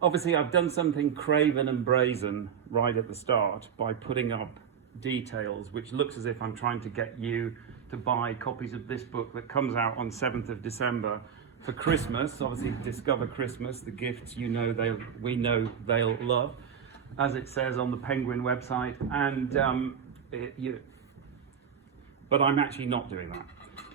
Obviously, I've done something craven and brazen right at the start by putting up details, which looks as if I'm trying to get you to buy copies of this book that comes out on 7th of December for Christmas. Obviously, Discover Christmas, the gifts we know they'll love, as it says on the Penguin website. And but I'm actually not doing that.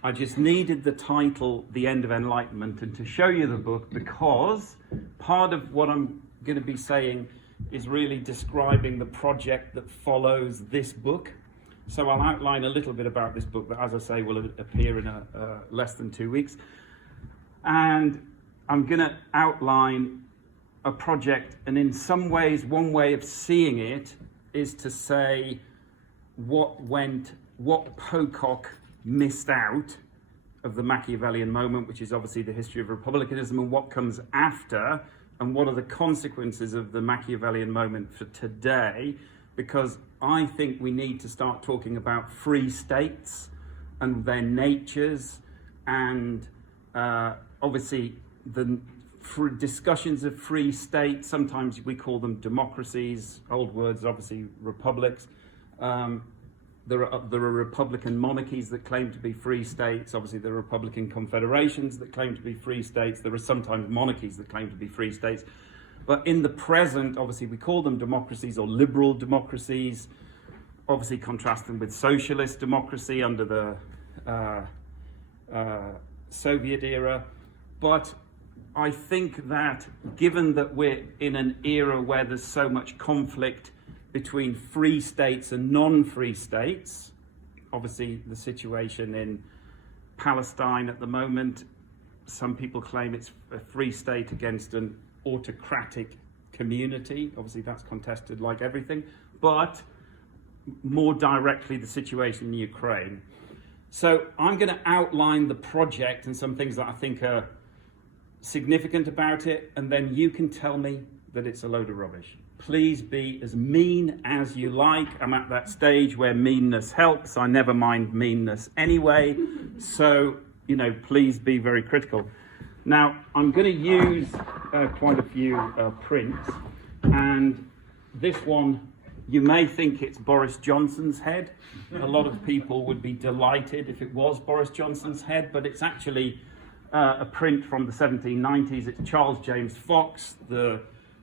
I just needed the title, The End of Enlightenment, and to show you the book, because part of what I'm going to be saying is really describing the project that follows this book. So I'll outline a little bit about this book that, as I say, will appear in less than 2 weeks. And I'm going to outline a project, and in some ways, one way of seeing it is to say what Pocock missed out of the Machiavellian moment, which is obviously the history of republicanism, and what comes after, and what are the consequences of the Machiavellian moment for today, because I think we need to start talking about free states and their natures, and obviously the discussions of free states, sometimes we call them democracies, old words, obviously republics. There are Republican monarchies that claim to be free states. Obviously, there are Republican confederations that claim to be free states. There are sometimes monarchies that claim to be free states. But in the present, obviously, we call them democracies or liberal democracies, obviously contrast them with socialist democracy under the Soviet era. But I think that given that we're in an era where there's so much conflict between free states and non-free states, obviously the situation in Palestine at the moment, some people claim it's a free state against an autocratic community. Obviously that's contested like everything, but more directly the situation in Ukraine. So I'm going to outline the project and some things that I think are significant about it, and then you can tell me that it's a load of rubbish. Please be as mean as you like. I'm at that stage where meanness helps. I never mind meanness anyway. So, please be very critical. Now, I'm going to use quite a few prints. And this one, you may think it's Boris Johnson's head. A lot of people would be delighted if it was Boris Johnson's head, but it's actually a print from the 1790s. It's Charles James Fox, the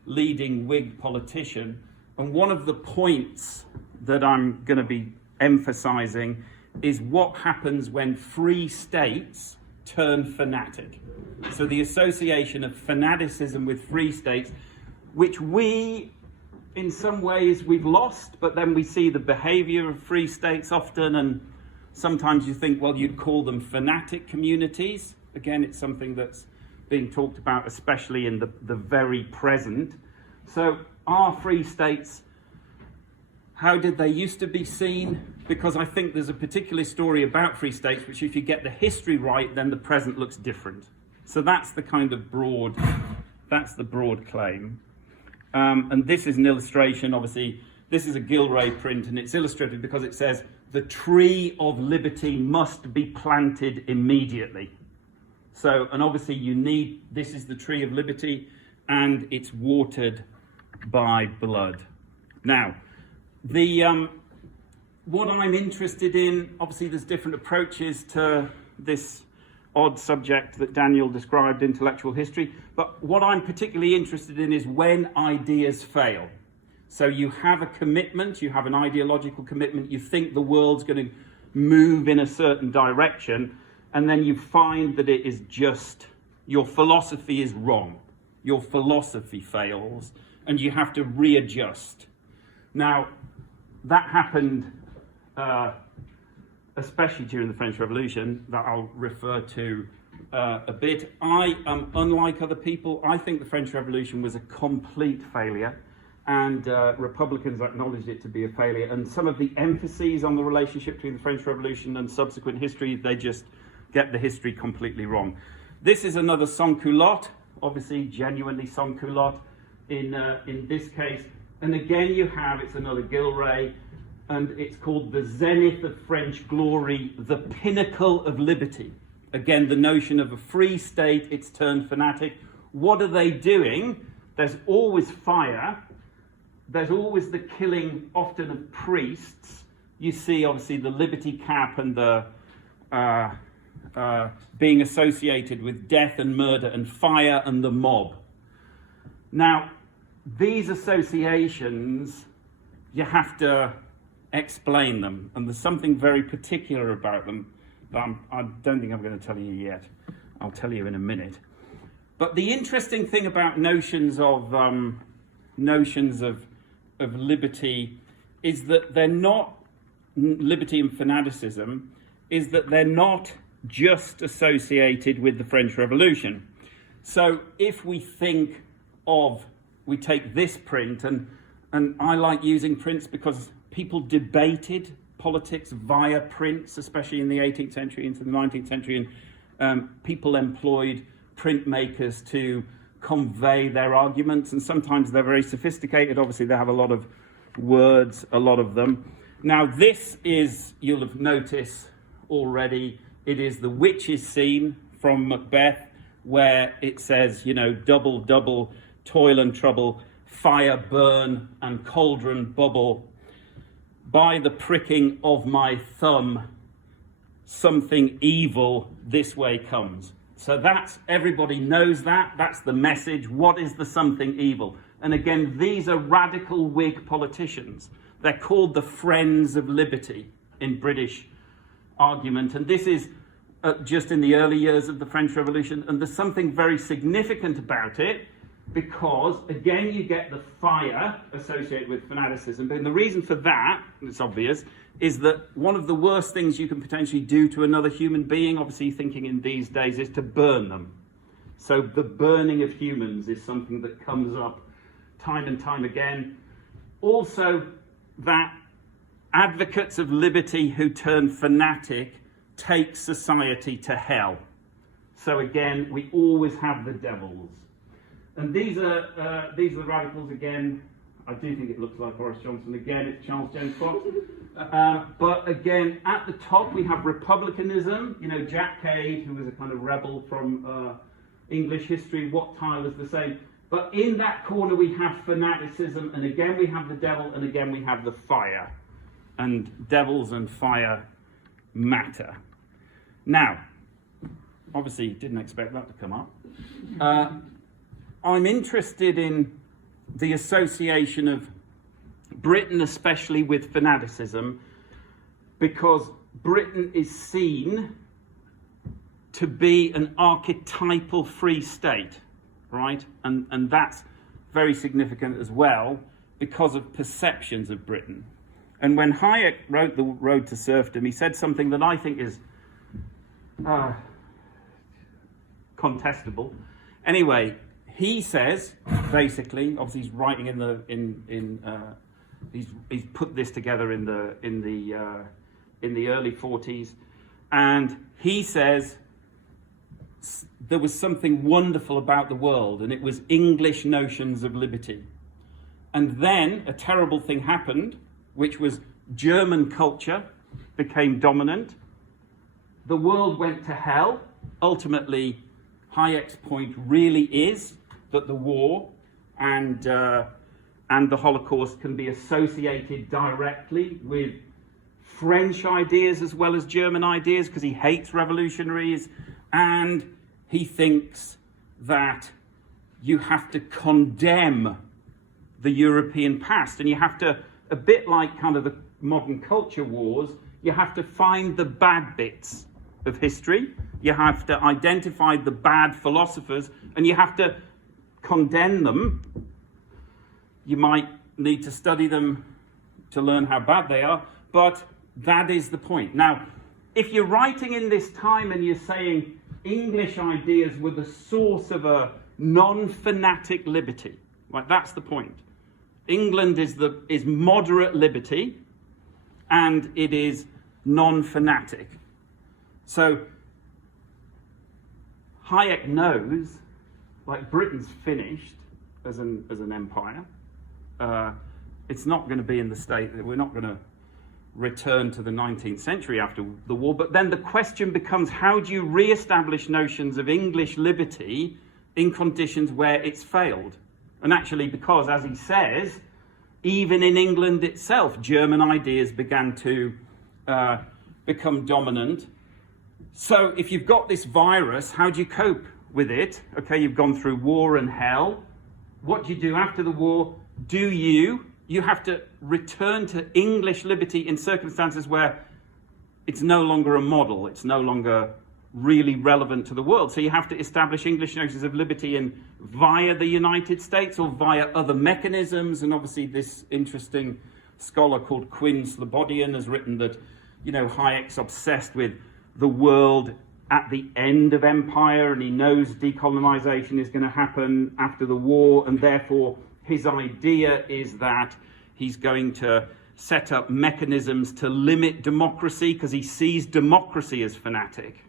leading Whig politician, and one of the points that I'm going to be emphasizing is what happens when free states turn fanatic. So the association of fanaticism with free states, which we, in some ways, we've lost, but then we see the behavior of free states often, and sometimes you think, well, you'd call them fanatic communities. Again, it's something that's being talked about, especially in the very present. So are free states, how did they used to be seen? Because I think there's a particular story about free states, which if you get the history right, then the present looks different. So that's the kind of broad claim. And this is an illustration, obviously, this is a Gilray print, and it's illustrated because it says, the tree of liberty must be planted immediately. So, and obviously this is the tree of liberty, and it's watered by blood. Now, what I'm interested in, obviously there's different approaches to this odd subject that Daniel described, intellectual history, but what I'm particularly interested in is when ideas fail. So you have a commitment, you have an ideological commitment, you think the world's going to move in a certain direction, and then you find that it is just, your philosophy is wrong. Your philosophy fails, and you have to readjust. Now, that happened especially during the French Revolution, that I'll refer to a bit. I am unlike other people. I think the French Revolution was a complete failure, and Republicans acknowledged it to be a failure. And some of the emphases on the relationship between the French Revolution and subsequent history, they just get the history completely wrong. This is another sans-culotte, obviously genuinely sans-culotte in this case. And again it's another Gilray, and it's called The Zenith of French Glory, the Pinnacle of Liberty. Again, the notion of a free state, it's turned fanatic. What are they doing? there's always fire, there's always the killing, often of priests. You see, obviously, the liberty cap and the being associated with death and murder and fire and the mob. Now, these associations, you have to explain them, and there's something very particular about them that I don't think I'm going to tell you yet. I'll tell you in a minute. But the interesting thing about notions of liberty is that they're not, liberty and fanaticism, is that they're not just associated with the French Revolution. So if we think of, we take this print, and I like using prints because people debated politics via prints, especially in the 18th century into the 19th century, and people employed printmakers to convey their arguments, and sometimes they're very sophisticated. Obviously, they have a lot of words, a lot of them. Now, this is, you'll have noticed already, it is the witch's scene from Macbeth, where it says, you know, double, double, toil and trouble, fire burn and cauldron bubble. By the pricking of my thumb, something evil this way comes. So that's, everybody knows that. That's the message. What is the something evil? And again, these are radical Whig politicians. They're called the Friends of Liberty in British argument. And this is just in the early years of the French Revolution. And there's something very significant about it, because, again, you get the fire associated with fanaticism. And the reason for that, it's obvious, is that one of the worst things you can potentially do to another human being, obviously thinking in these days, is to burn them. So the burning of humans is something that comes up time and time again. Also, that advocates of liberty who turn fanatic take society to hell. So again, we always have the devils. And these are the radicals again. I do think it looks like Boris Johnson again. It's Charles James Fox. But again, at the top we have republicanism. You know, Jack Cade, who was a kind of rebel from English history. Wat Tyler's the same. But in that corner we have fanaticism, and again we have the devil, and again we have the fire. And devils and fire matter. Now, obviously didn't expect that to come up. I'm interested in the association of Britain, especially with fanaticism, because Britain is seen to be an archetypal free state, right? And that's very significant as well because of perceptions of Britain. And when Hayek wrote The Road to Serfdom, he said something that I think is contestable. Anyway, he says, basically, obviously he's writing he's put this together in the early 40s, and he says there was something wonderful about the world, and it was English notions of liberty. And then a terrible thing happened, which was German culture became dominant. The world went to hell. Ultimately, Hayek's point really is that the war and the Holocaust can be associated directly with French ideas as well as German ideas, because he hates revolutionaries, and he thinks that you have to condemn the European past, and you have to, a bit like kind of the modern culture wars, you have to find the bad bits of history, you have to identify the bad philosophers, and you have to condemn them. You might need to study them to learn how bad they are, but that is the point. Now, if you're writing in this time and you're saying English ideas were the source of a non-fanatic liberty, right, that's the point. England is moderate liberty, and it is non-fanatic. So Hayek knows, like, Britain's finished as an empire. It's not going to be in the state that we're not going to return to the 19th century after the war. But then the question becomes, how do you re-establish notions of English liberty in conditions where it's failed? And actually, because, as he says, even in England itself, German ideas began to become dominant. So if you've got this virus, how do you cope with it? Okay, you've gone through war and hell. What do you do after the war? You have to return to English liberty in circumstances where it's no longer a model, it's no longer really relevant to the world. So you have to establish English notions of liberty via the United States or via other mechanisms. And obviously this interesting scholar called Quinn Slobodian has written that, Hayek's obsessed with the world at the end of empire, and he knows decolonization is going to happen after the war, and therefore his idea is that he's going to set up mechanisms to limit democracy because he sees democracy as fanatic.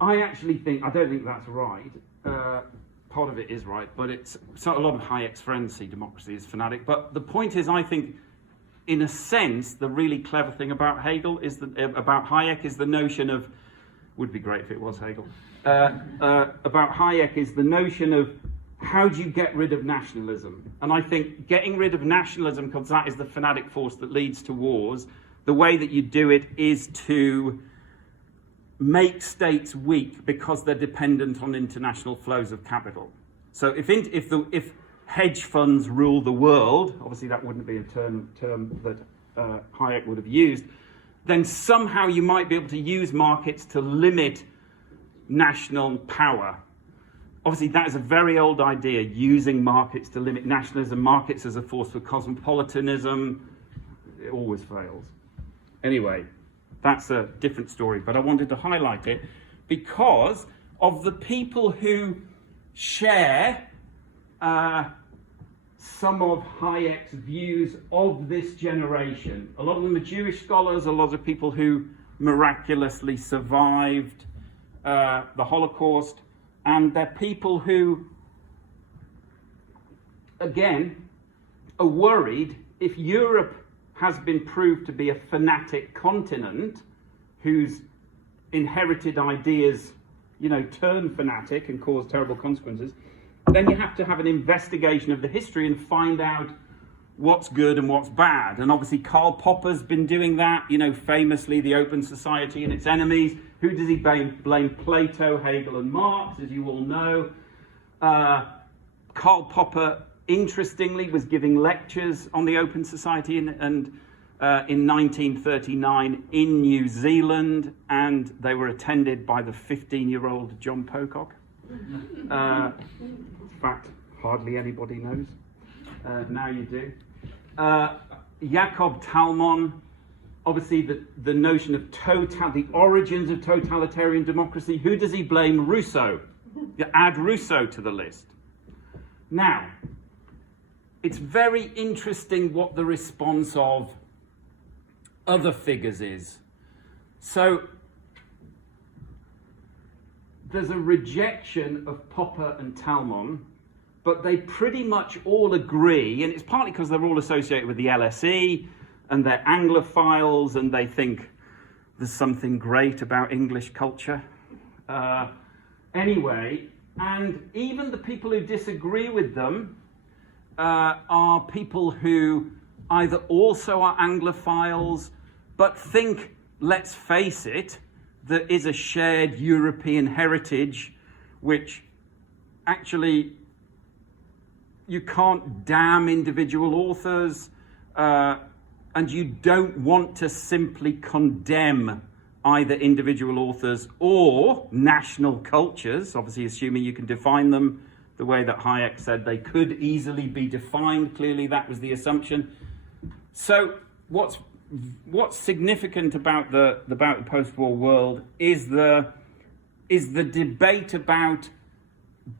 I don't think that's right. Part of it is right, but a lot of Hayek's friends see democracy as fanatic. But the point is, I think, in a sense, the really clever thing about about Hayek is the notion of, would be great if it was Hegel, about Hayek is the notion of how do you get rid of nationalism? And I think getting rid of nationalism, because that is the fanatic force that leads to wars, the way that you do it is to make states weak because they're dependent on international flows of capital. So if hedge funds rule the world, obviously that wouldn't be a term that Hayek would have used, then somehow you might be able to use markets to limit national power. Obviously, that is a very old idea, using markets to limit nationalism, markets as a force for cosmopolitanism. It always fails. Anyway, that's a different story, but I wanted to highlight it because of the people who share some of Hayek's views of this generation. A lot of them are Jewish scholars, a lot of people who miraculously survived the Holocaust, and they're people who, again, are worried if Europe has been proved to be a fanatic continent whose inherited ideas, turn fanatic and cause terrible consequences, then you have to have an investigation of the history and find out what's good and what's bad. And obviously Karl Popper's been doing that, famously The Open Society and Its Enemies. Who does he blame? Plato, Hegel and Marx, as you all know. Karl Popper, interestingly, was giving lectures on the Open Society in 1939 in New Zealand, and they were attended by the 15-year-old John Pocock. Fact hardly anybody knows. Now you do. Jakob Talmon, obviously the notion of the origins of totalitarian democracy. Who does he blame? Rousseau. You add Rousseau to the list. Now, it's very interesting what the response of other figures is. So, there's a rejection of Popper and Talmon, but they pretty much all agree, and it's partly because they're all associated with the LSE, and they're Anglophiles, and they think there's something great about English culture. Anyway, and even the people who disagree with them are people who either also are Anglophiles, but think, let's face it, there is a shared European heritage, which actually you can't damn individual authors, and you don't want to simply condemn either individual authors or national cultures, obviously assuming you can define them the way that Hayek said they could easily be defined. Clearly that was the assumption. So what's significant about the post-war world is the debate about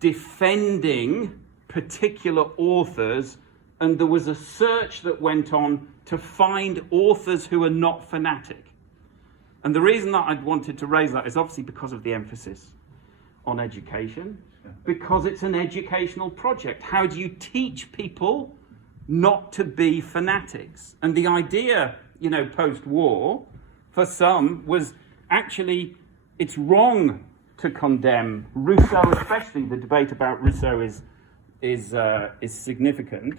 defending particular authors, and there was a search that went on to find authors who are not fanatic. And the reason that I wanted to raise that is obviously because of the emphasis on education, because it's an educational project. How do you teach people not to be fanatics? And the idea, post-war, for some, was actually, it's wrong to condemn Rousseau, especially. The debate about Rousseau is is significant.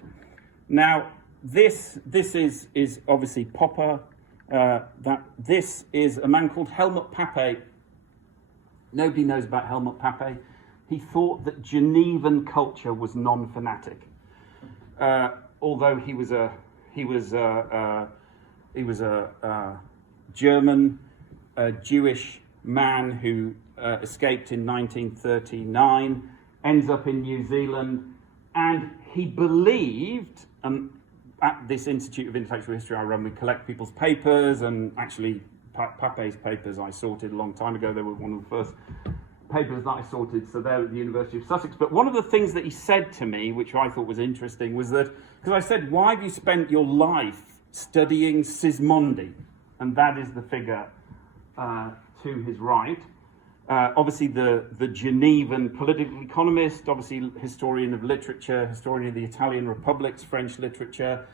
Now, this is obviously Popper. This is a man called Helmut Pape. Nobody knows about Helmut Pape. He thought that Genevan culture was non-fanatic, although he was a German Jewish man who escaped in 1939, ends up in New Zealand, and he believed, and at this Institute of Intellectual History I run, we collect people's papers, and actually Pape's papers I sorted a long time ago. They were one of the first papers that I sorted, so they're at the University of Sussex. But one of the things that he said to me, which I thought was interesting, was that, because I said, why have you spent your life studying Sismondi? And that is the figure to his right. Obviously the Genevan political economist, obviously historian of literature, historian of the Italian Republic's French literature.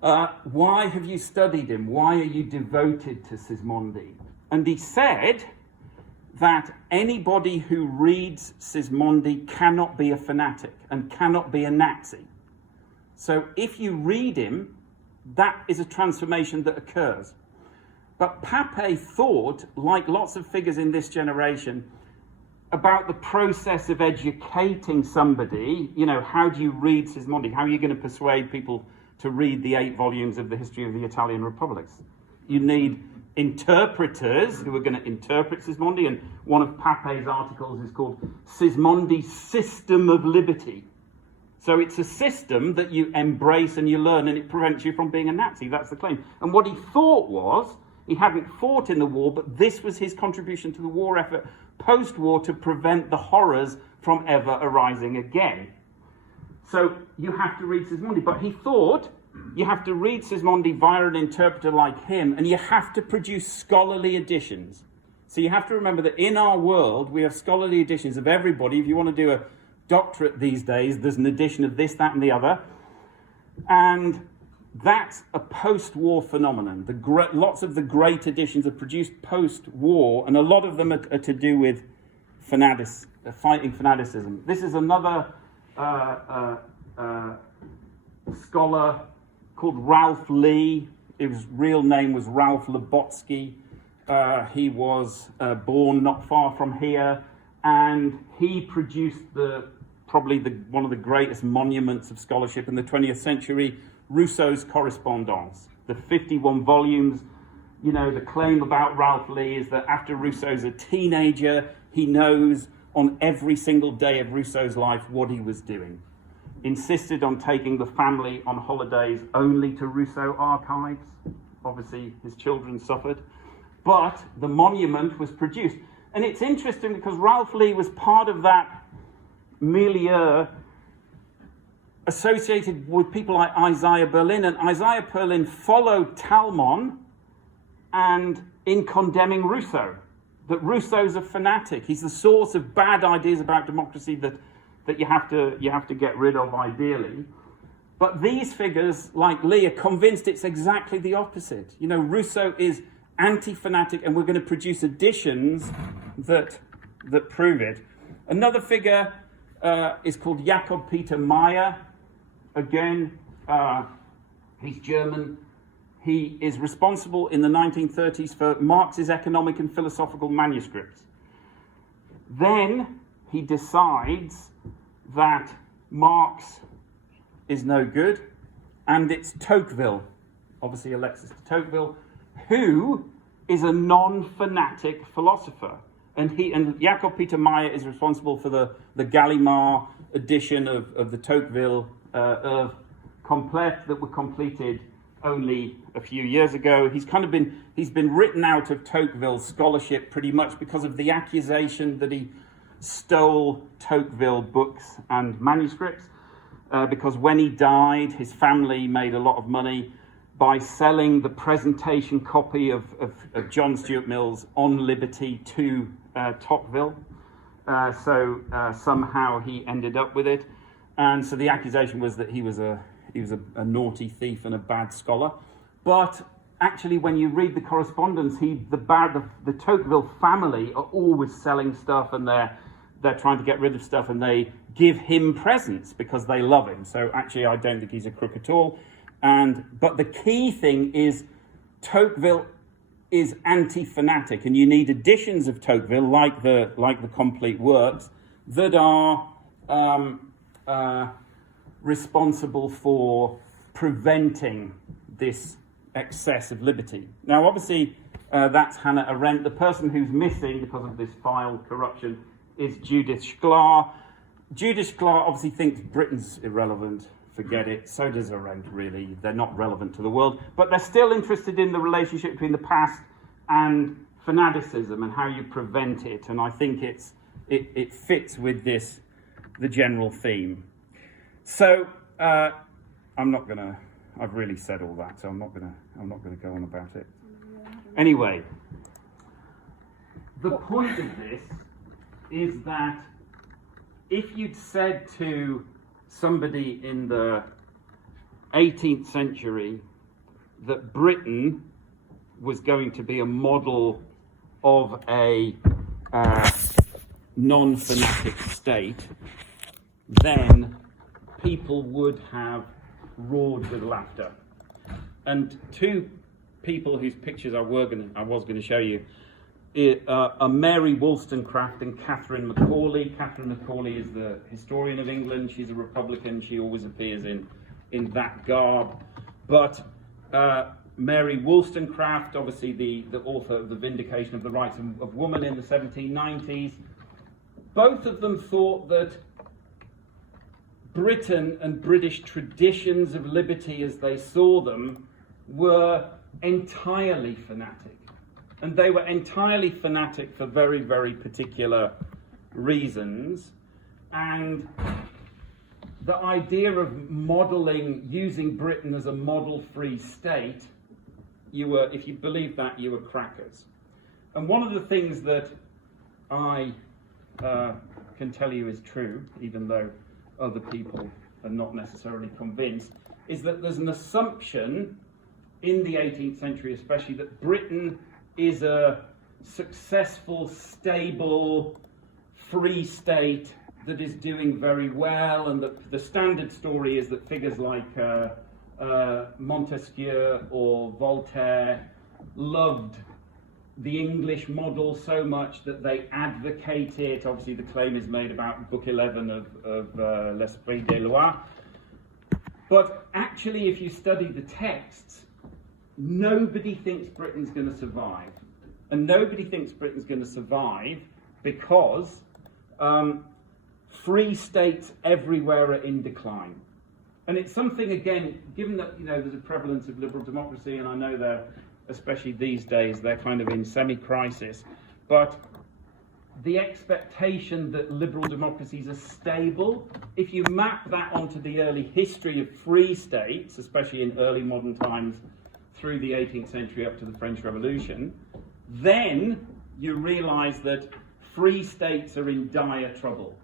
Why have you studied him? Why are you devoted to Sismondi? And he said that anybody who reads Sismondi cannot be a fanatic and cannot be a Nazi. So if you read him, that is a transformation that occurs. But Pape thought, like lots of figures in this generation, about the process of educating somebody. You know, how do you read Sismondi? How are you going to persuade people to read the 8 volumes of the history of the Italian republics? You need interpreters who are going to interpret Sismondi, and one of Pape's articles is called Sismondi's System of Liberty. So it's a system that you embrace and you learn, and it prevents you from being a Nazi. That's the claim. And what he thought was, he hadn't fought in the war, but this was his contribution to the war effort post-war to prevent the horrors from ever arising again. So you have to read Sismondi. But he thought you have to read Sismondi via an interpreter like him, and you have to produce scholarly editions. So you have to remember that in our world, we have scholarly editions of everybody. If you want to do a doctorate these days, there's an edition of this, that, and the other. And that's a post-war phenomenon. Lots of the great editions are produced post-war, and a lot of them are to do with fighting fanaticism. This is another scholar called Ralph Lee. His real name was Ralph Lubotsky. He was born not far from here, and he produced probably one of the greatest monuments of scholarship in the 20th century, Rousseau's Correspondance. The 51 volumes. You know, the claim about Ralph Lee is that after Rousseau's a teenager, he knows on every single day of Rousseau's life what he was doing. Insisted on taking the family on holidays only to Rousseau archives. Obviously, his children suffered. But the monument was produced. And it's interesting because Ralph Lee was part of that milieu associated with people like Isaiah Berlin. And Isaiah Berlin followed Talmon and in condemning Rousseau. That Rousseau's a fanatic. He's the source of bad ideas about democracy that you have to get rid of ideally. But these figures, like Lee, are convinced it's exactly the opposite. You know, Rousseau is anti-fanatic, and we're going to produce editions that prove it. Another figure is called Jakob Peter Meyer. Again, he's German. He is responsible in the 1930s for Marx's economic and philosophical manuscripts. Then he decides that Marx is no good, and it's Tocqueville, obviously Alexis de Tocqueville, who is a non-fanatic philosopher. And Jakob Peter Meyer is responsible for the Gallimard edition of the Tocqueville Œuvres Complètes that were completed only a few years ago. He's been written out of Tocqueville's scholarship pretty much because of the accusation that he stole Tocqueville books and manuscripts. Because when he died, his family made a lot of money by selling the presentation copy of John Stuart Mill's On Liberty to Tocqueville. So somehow he ended up with it. And so the accusation was that he was a naughty thief and a bad scholar. But actually, when you read the correspondence, the Tocqueville family are always selling stuff, and they're trying to get rid of stuff and they give him presents because they love him. So actually, I don't think he's a crook at all. But the key thing is Tocqueville is anti-fanatic, and you need editions of Tocqueville, like the complete works, that are responsible for preventing this excess of liberty. Now, obviously, that's Hannah Arendt. The person who's missing because of this file corruption is Judith Shklar. Judith Shklar obviously thinks Britain's irrelevant. Forget it. So does Arendt, really. They're not relevant to the world. But they're still interested in the relationship between the past and fanaticism and how you prevent it. And I think it fits with the general theme. So I've really said all that, so I'm not gonna go on about it. Anyway, the point of this is that if you'd said to somebody in the 18th century that Britain was going to be a model of a non-fanatic state, then people would have roared with laughter. And two people whose pictures I was going to show you are Mary Wollstonecraft and Catherine Macaulay. Catherine Macaulay is the historian of England. She's a Republican. She always appears in that garb. But Mary Wollstonecraft, obviously the author of The Vindication of the Rights of Woman in the 1790s, both of them thought that Britain and British traditions of liberty as they saw them were entirely fanatic. And they were entirely fanatic for very, very particular reasons. And the idea of modelling, using Britain as a model-free state, if you believed that, you were crackers. And one of the things that I can tell you is true, even though other people are not necessarily convinced, is that there's an assumption in the 18th century especially that Britain is a successful, stable, free state that is doing very well, and that the standard story is that figures like Montesquieu or Voltaire loved the English model so much that they advocate it. Obviously, the claim is made about Book 11 of L'Esprit des Lois. But actually, if you study the texts, nobody thinks Britain's going to survive. And nobody thinks Britain's going to survive because free states everywhere are in decline. And it's something, again, given that there's a prevalence of liberal democracy, and I know they're, especially these days, they're kind of in semi-crisis, but the expectation that liberal democracies are stable, if you map that onto the early history of free states, especially in early modern times through the 18th century up to the French Revolution, then you realize that free states are in dire trouble.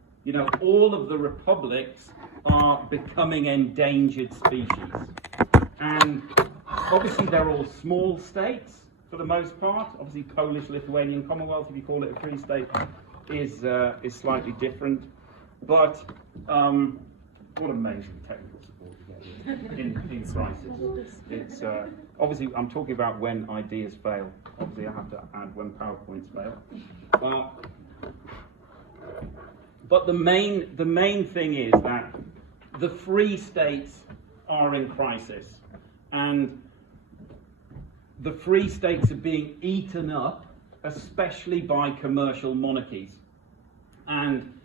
All of the republics are becoming endangered species. And obviously they're all small states for the most part. Obviously Polish, Lithuanian Commonwealth, if you call it a free state, is slightly different. But what amazing technical support we get in crisis. It's obviously I'm talking about when ideas fail. Obviously I have to add when PowerPoints fail. But the main thing is that the free states are in crisis, and the free states are being eaten up, especially by commercial monarchies. And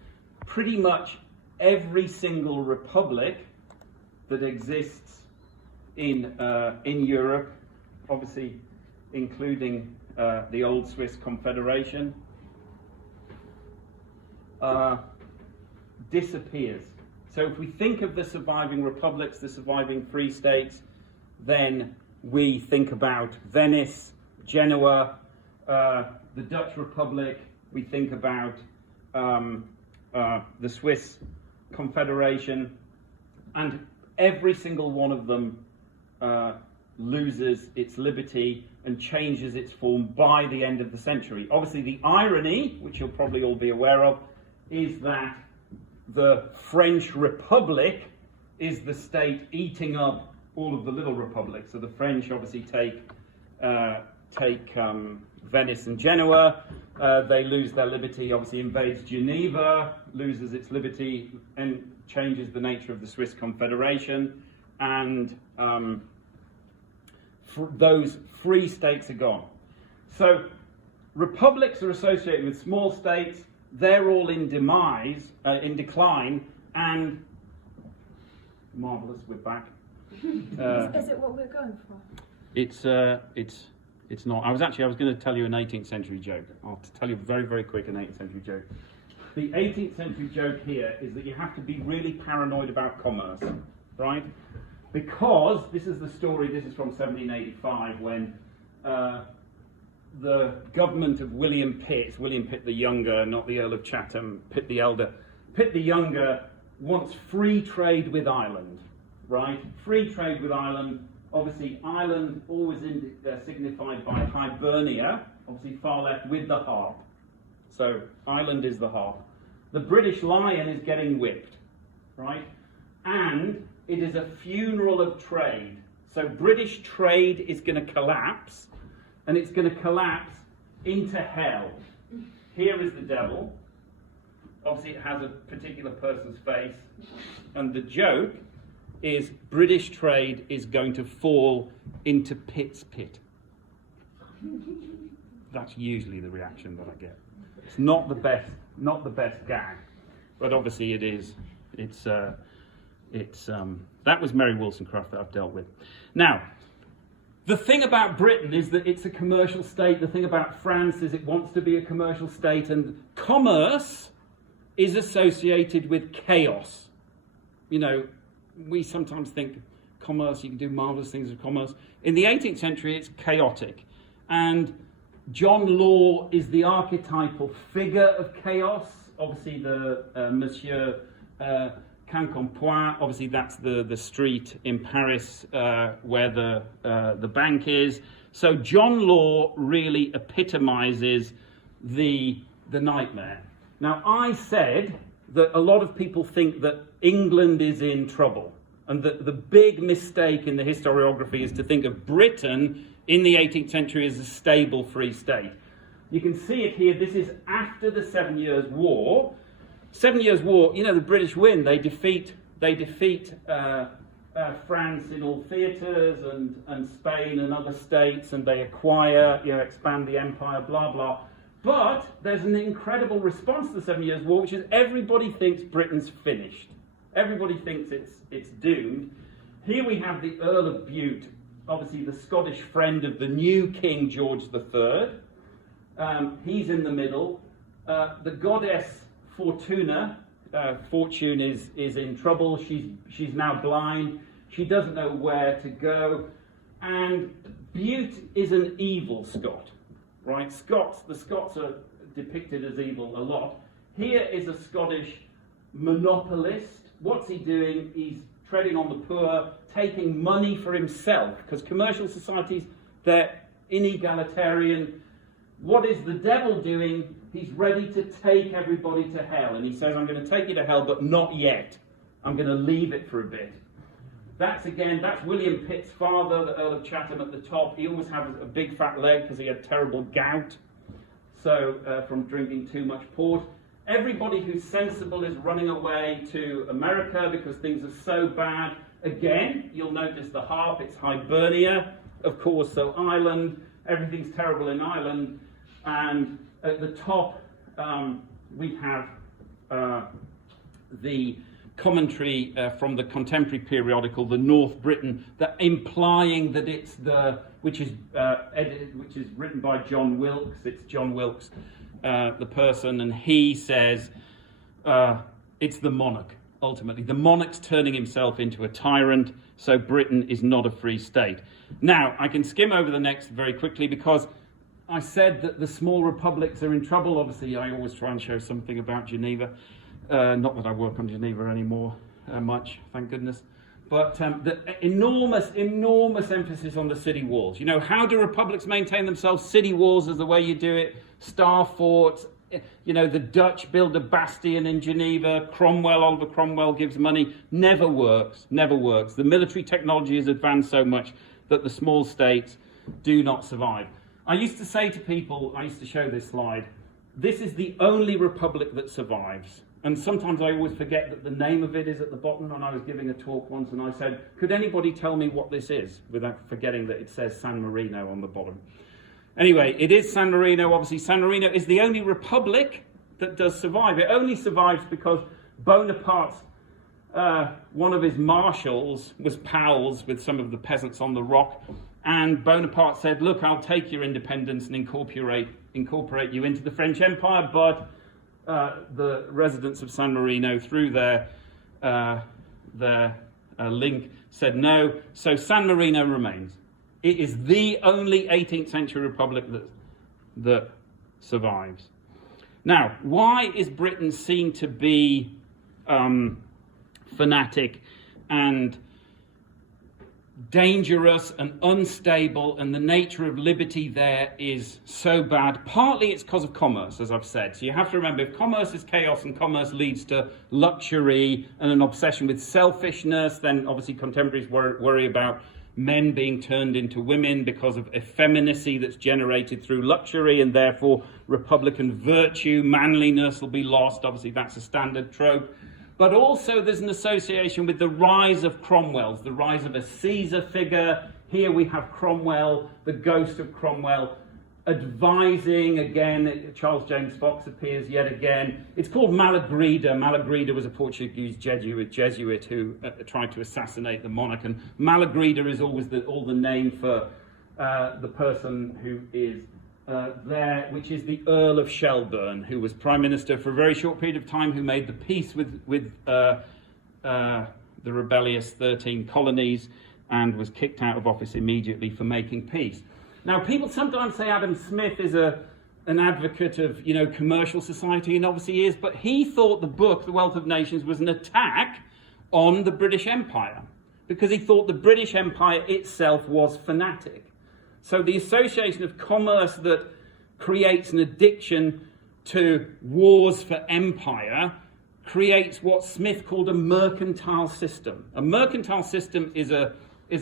pretty much every single republic that exists in Europe, obviously including the old Swiss Confederation, disappears. So if we think of the surviving republics, the surviving free states, then we think about Venice, Genoa, the Dutch Republic, we think about the Swiss Confederation, and every single one of them loses its liberty and changes its form by the end of the century. Obviously, the irony, which you'll probably all be aware of, is that the French Republic is the state eating up all of the little republics. So the French obviously take Venice and Genoa. They lose their liberty, obviously invades Geneva, loses its liberty, and changes the nature of the Swiss Confederation. And those free states are gone. So republics are associated with small states. They're all in decline, and marvellous, we're back. Is it what we're going for? It's not. I was going to tell you an 18th century joke. I'll tell you very, very quick an 18th century joke. The 18th century joke here is that you have to be really paranoid about commerce, right? Because this is the story. This is from 1785 when the government of William Pitt the Younger, not the Earl of Chatham, Pitt the Elder, Pitt the Younger wants free trade with Ireland, right? Free trade with Ireland. Obviously, Ireland always signified by Hibernia, obviously far left with the harp. So Ireland is the harp. The British lion is getting whipped, right? And it is a funeral of trade. So British trade is going to collapse, and it's going to collapse into hell. Here is the devil. Obviously, it has a particular person's face. And the joke is British trade is going to fall into Pitt's pit. That's usually the reaction that I get. It's not the best gag, but obviously it is. That was Mary Wollstonecraft that I've dealt with. Now, the thing about Britain is that it's a commercial state. The thing about France is it wants to be a commercial state, and commerce is associated with chaos. You know, we sometimes think commerce, you can do marvellous things with commerce. In the 18th century, it's chaotic. And John Law is the archetypal figure of chaos. Obviously, the Monsieur Quincampoix, obviously that's the street in Paris where the bank is. So John Law really epitomizes the nightmare. Now, I said that a lot of people think that England is in trouble, and that the big mistake in the historiography is to think of Britain in the 18th century as a stable free state. You can see it here. This is after the 7 Years' War. 7 Years' War, you know, the British win. They defeat France in all theatres, and Spain and other states, and they acquire, expand the empire, blah, blah. But there's an incredible response to the 7 Years' War, which is everybody thinks Britain's finished. Everybody thinks it's doomed. Here we have the Earl of Bute, obviously the Scottish friend of the new King George III. He's in the middle. The goddess Fortuna, Fortune is in trouble. She's now blind. She doesn't know where to go. And Bute is an evil Scot, right? The Scots are depicted as evil a lot. Here is a Scottish monopolist. What's he doing? He's treading on the poor, taking money for himself, because commercial societies, they're inegalitarian. What is the devil doing? He's ready to take everybody to hell. And he says, I'm going to take you to hell, but not yet. I'm going to leave it for a bit. That's William Pitt's father, the Earl of Chatham at the top. He always had a big fat leg because he had terrible gout, so from drinking too much port. Everybody who's sensible is running away to America because things are so bad. Again, you'll notice the harp, it's Hibernia, of course, so Ireland, everything's terrible in Ireland. And at the top, we have the commentary from the contemporary periodical, the North Briton, that implying that it's which is written by John Wilkes. It's John Wilkes, the person, and he says it's the monarch. Ultimately, the monarch's turning himself into a tyrant, so Britain is not a free state. Now, I can skim over the next very quickly because I said that the small republics are in trouble. Obviously, I always try and show something about Geneva. Not that I work on Geneva anymore much, thank goodness. But the enormous emphasis on the city walls. You know, how do republics maintain themselves? City walls is the way you do it. Star forts, the Dutch build a bastion in Geneva, Oliver Cromwell gives money. Never works. The military technology has advanced so much that the small states do not survive. I used to say to people, I used to show this slide, this is the only republic that survives. And sometimes I always forget that the name of it is at the bottom. And I was giving a talk once and I said, could anybody tell me what this is? Without forgetting that it says San Marino on the bottom. Anyway, it is San Marino. Obviously, San Marino is the only republic that does survive. It only survives because Bonaparte's, one of his marshals was pals with some of the peasants on the rock. And Bonaparte said, look, I'll take your independence and incorporate you into the French Empire, but the residents of San Marino, through their link, said no. So San Marino remains. It is the only 18th century republic that survives. Now, why is Britain seen to be fanatic and dangerous and unstable, and the nature of liberty there is so bad? Partly it's because of commerce, as I've said. So you have to remember, if commerce is chaos and commerce leads to luxury and an obsession with selfishness, then obviously contemporaries worry about men being turned into women because of effeminacy that's generated through luxury, and therefore republican virtue, manliness will be lost. Obviously that's a standard trope. But also there's an association with the rise of Cromwells, the rise of a Caesar figure. Here we have Cromwell, the ghost of Cromwell, advising again. Charles James Fox appears yet again. It's called Malagrida. Malagrida was a Portuguese Jesuit who tried to assassinate the monarch. And Malagrida is always the name for the person who is there, which is the Earl of Shelburne, who was Prime Minister for a very short period of time, who made the peace with the rebellious 13 colonies and was kicked out of office immediately for making peace. Now, people sometimes say Adam Smith is an advocate of, commercial society, and obviously he is, but he thought the book, The Wealth of Nations, was an attack on the British Empire, because he thought the British Empire itself was fanatic. So the association of commerce that creates an addiction to wars for empire creates what Smith called a mercantile system. A mercantile system is a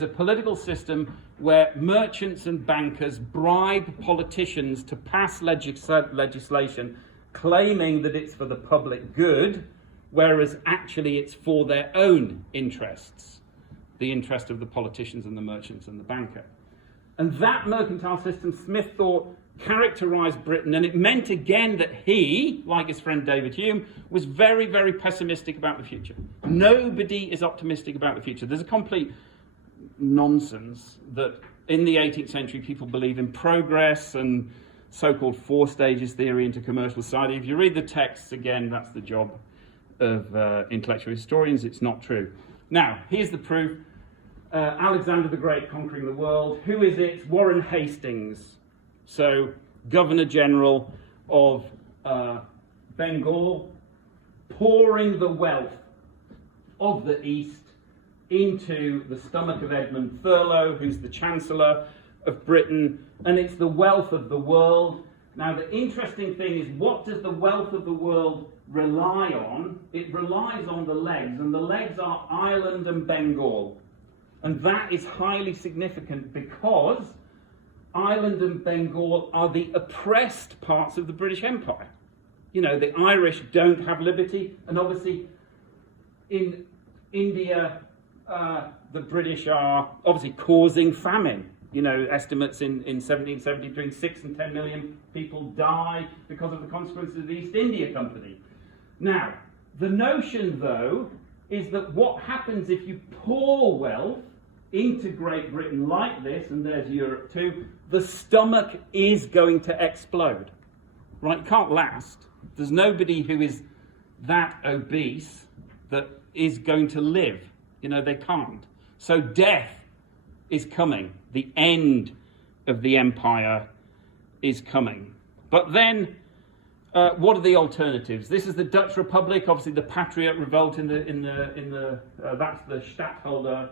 political system where merchants and bankers bribe politicians to pass legislation claiming that it's for the public good, whereas actually it's for their own interests, the interest of the politicians and the merchants and the banker. And that mercantile system, Smith thought, characterised Britain, and it meant again that he, like his friend David Hume, was very, very pessimistic about the future. Nobody is optimistic about the future. There's a complete nonsense that in the 18th century people believe in progress and so-called 4 stages theory into commercial society. If you read the texts, again, that's the job of intellectual historians. It's not true. Now, here's the proof. Alexander the Great conquering the world. Who is it? Warren Hastings. So, Governor General of Bengal, pouring the wealth of the East into the stomach of Edmund Thurlow, who's the Chancellor of Britain, and it's the wealth of the world. Now, the interesting thing is, what does the wealth of the world rely on? It relies on the legs, and the legs are Ireland and Bengal. And that is highly significant because Ireland and Bengal are the oppressed parts of the British Empire. The Irish don't have liberty, and obviously in India, the British are obviously causing famine. Estimates in 1770 between 6 and 10 million people die because of the consequences of the East India Company. Now, the notion, though, is that what happens if you pour wealth into Great Britain like this, and there's Europe too, the stomach is going to explode. Right? It can't last. There's nobody who is that obese that is going to live. They can't. So death is coming. The end of the empire is coming. But then, what are the alternatives? This is the Dutch Republic. Obviously, the Patriot Revolt in the that's the Stadtholder.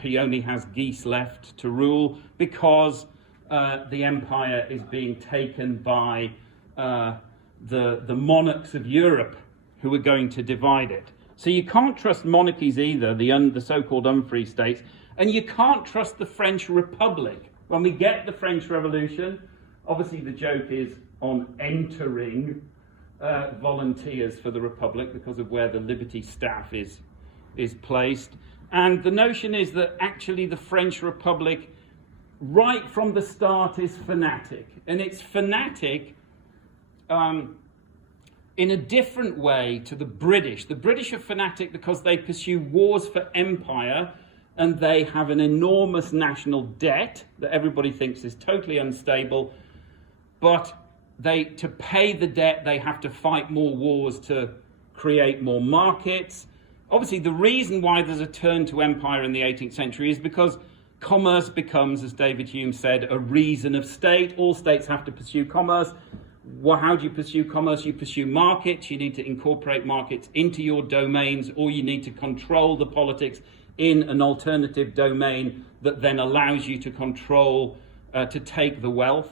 He only has geese left to rule because the empire is being taken by the monarchs of Europe who are going to divide it. So you can't trust monarchies either, the so-called unfree states, and you can't trust the French Republic. When we get the French Revolution, obviously the joke is on entering volunteers for the Republic because of where the Liberty staff is placed. And the notion is that actually the French Republic, right from the start, is fanatic. And it's fanatic in a different way to the British. The British are fanatic because they pursue wars for empire, and they have an enormous national debt that everybody thinks is totally unstable. But to pay the debt, they have to fight more wars to create more markets. Obviously, the reason why there's a turn to empire in the 18th century is because commerce becomes, as David Hume said, a reason of state. All states have to pursue commerce. Well, how do you pursue commerce? You pursue markets. You need to incorporate markets into your domains, or you need to control the politics in an alternative domain that then allows you to control, to take the wealth.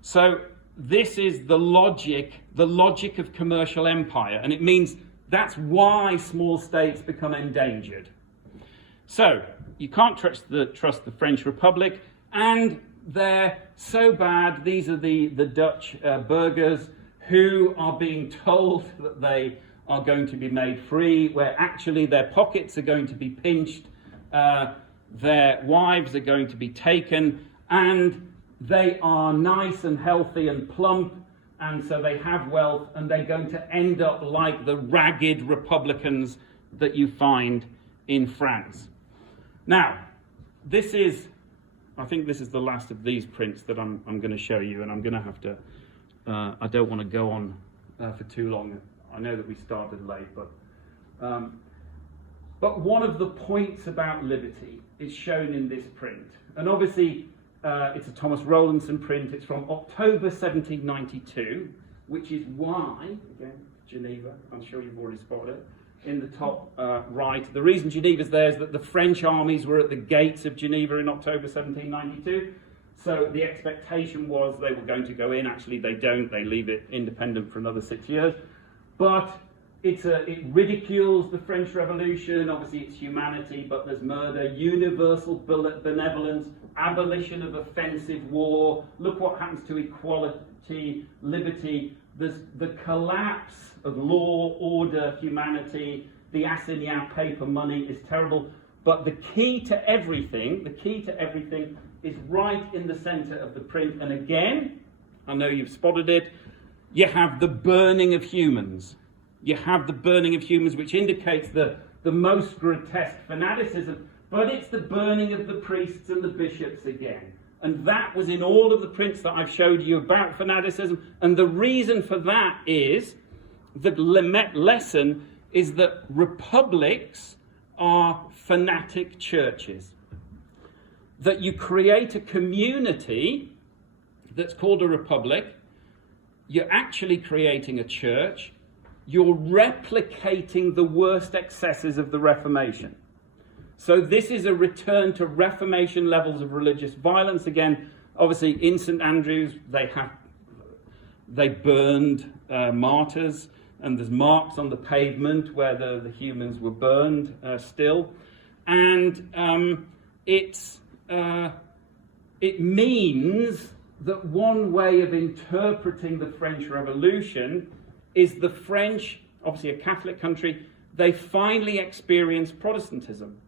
So this is the logic of commercial empire, and it means that's why small states become endangered. So you can't trust the French Republic, and they're so bad. These are the Dutch burghers who are being told that they are going to be made free, where actually their pockets are going to be pinched, their wives are going to be taken, and they are nice and healthy and plump, and so they have wealth, and they're going to end up like the ragged republicans that you find in France. Now, I think this is the last of these prints that I'm going to show you, and I'm going to have to, I don't want to go on for too long. I know that we started late, but one of the points about liberty is shown in this print. And obviously, it's a Thomas Rowlandson print. It's from October 1792, which is why, again, Geneva, I'm sure you've already spotted it, in the top right. The reason Geneva's there is that the French armies were at the gates of Geneva in October 1792. So the expectation was they were going to go in. Actually, they don't. They leave it independent for another 6 years. But it ridicules the French Revolution. Obviously, it's humanity, but there's murder, universal benevolence, abolition of offensive war. Look what happens to equality, liberty. There's the collapse of law, order, humanity. The assignat, paper money, is terrible. But the key to everything is right in the centre of the print. And again, I know you've spotted it, you have the burning of humans. You have the burning of humans, which indicates the most grotesque fanaticism, but it's the burning of the priests and the bishops again. And that was in all of the prints that I've showed you about fanaticism. And the reason for that is, the lesson is that republics are fanatic churches. That you create a community that's called a republic, you're actually creating a church, you're replicating the worst excesses of the Reformation. So this is a return to Reformation levels of religious violence. Again, obviously in St Andrews they burned martyrs, and there's marks on the pavement where the humans were burned still. And it means that one way of interpreting the French Revolution is the French, obviously a Catholic country, they finally experienced Protestantism.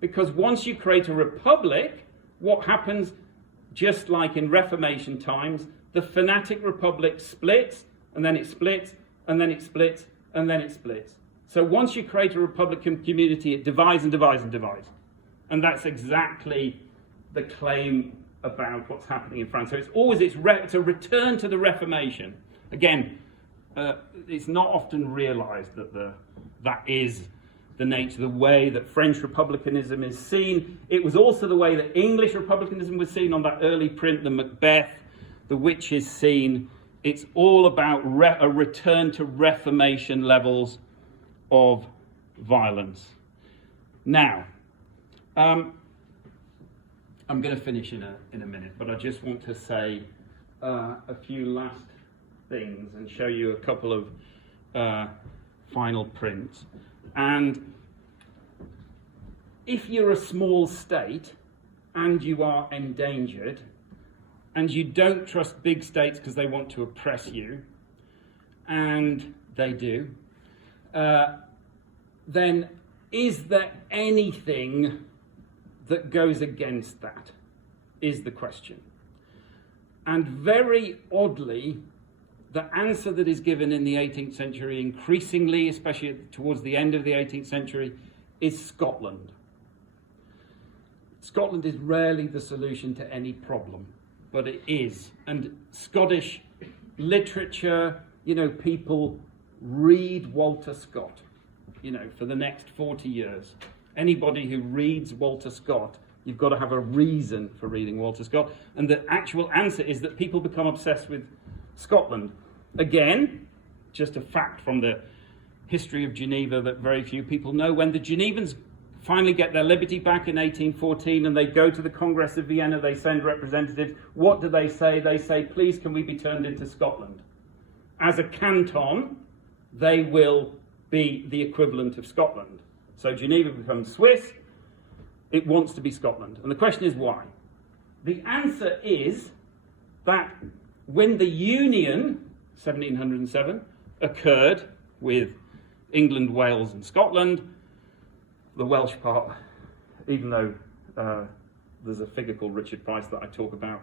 Because once you create a republic, what happens, just like in Reformation times, the fanatic republic splits, and then it splits, and then it splits, and then it splits. So once you create a Republican community, it divides and divides and divides. And that's exactly the claim about what's happening in France. So it's a return to the Reformation. Again, it's not often realised that that is the nature, the way that French republicanism is seen. It was also the way that English republicanism was seen on that early print, the Macbeth, the witch is seen. It's all about a return to Reformation levels of violence. Now, I'm going to finish in a minute, but I just want to say a few last things and show you a couple of final prints. And if you're a small state and you are endangered and you don't trust big states because they want to oppress you, and they do, then is there anything that goes against that, is the question. And very oddly, the answer that is given in the 18th century increasingly, especially towards the end of the 18th century, is Scotland. Scotland is rarely the solution to any problem, but it is. And Scottish literature, people read Walter Scott, for the next 40 years. Anybody who reads Walter Scott, you've got to have a reason for reading Walter Scott. And the actual answer is that people become obsessed with Scotland. Again, just a fact from the history of Geneva that very few people know. When the Genevans finally get their liberty back in 1814 and they go to the Congress of Vienna, they send representatives. What do they say? They say, please, can we be turned into Scotland? As a canton, they will be the equivalent of Scotland. So Geneva becomes Swiss. It wants to be Scotland. And the question is why? The answer is that when the Union, 1707, occurred with England, Wales and Scotland, the Welsh part, even though there's a figure called Richard Price that I talk about,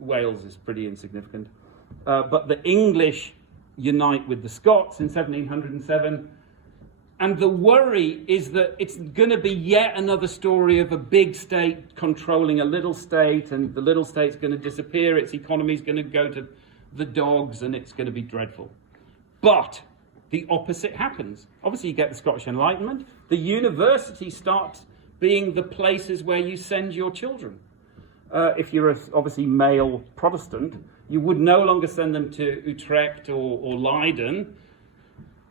Wales is pretty insignificant. But the English unite with the Scots in 1707, and the worry is that it's going to be yet another story of a big state controlling a little state, and the little state's going to disappear, its economy's going to go to the dogs, and it's going to be dreadful. But the opposite happens. Obviously, you get the Scottish Enlightenment. The universities start being the places where you send your children. If you're obviously male Protestant, you would no longer send them to Utrecht or Leiden.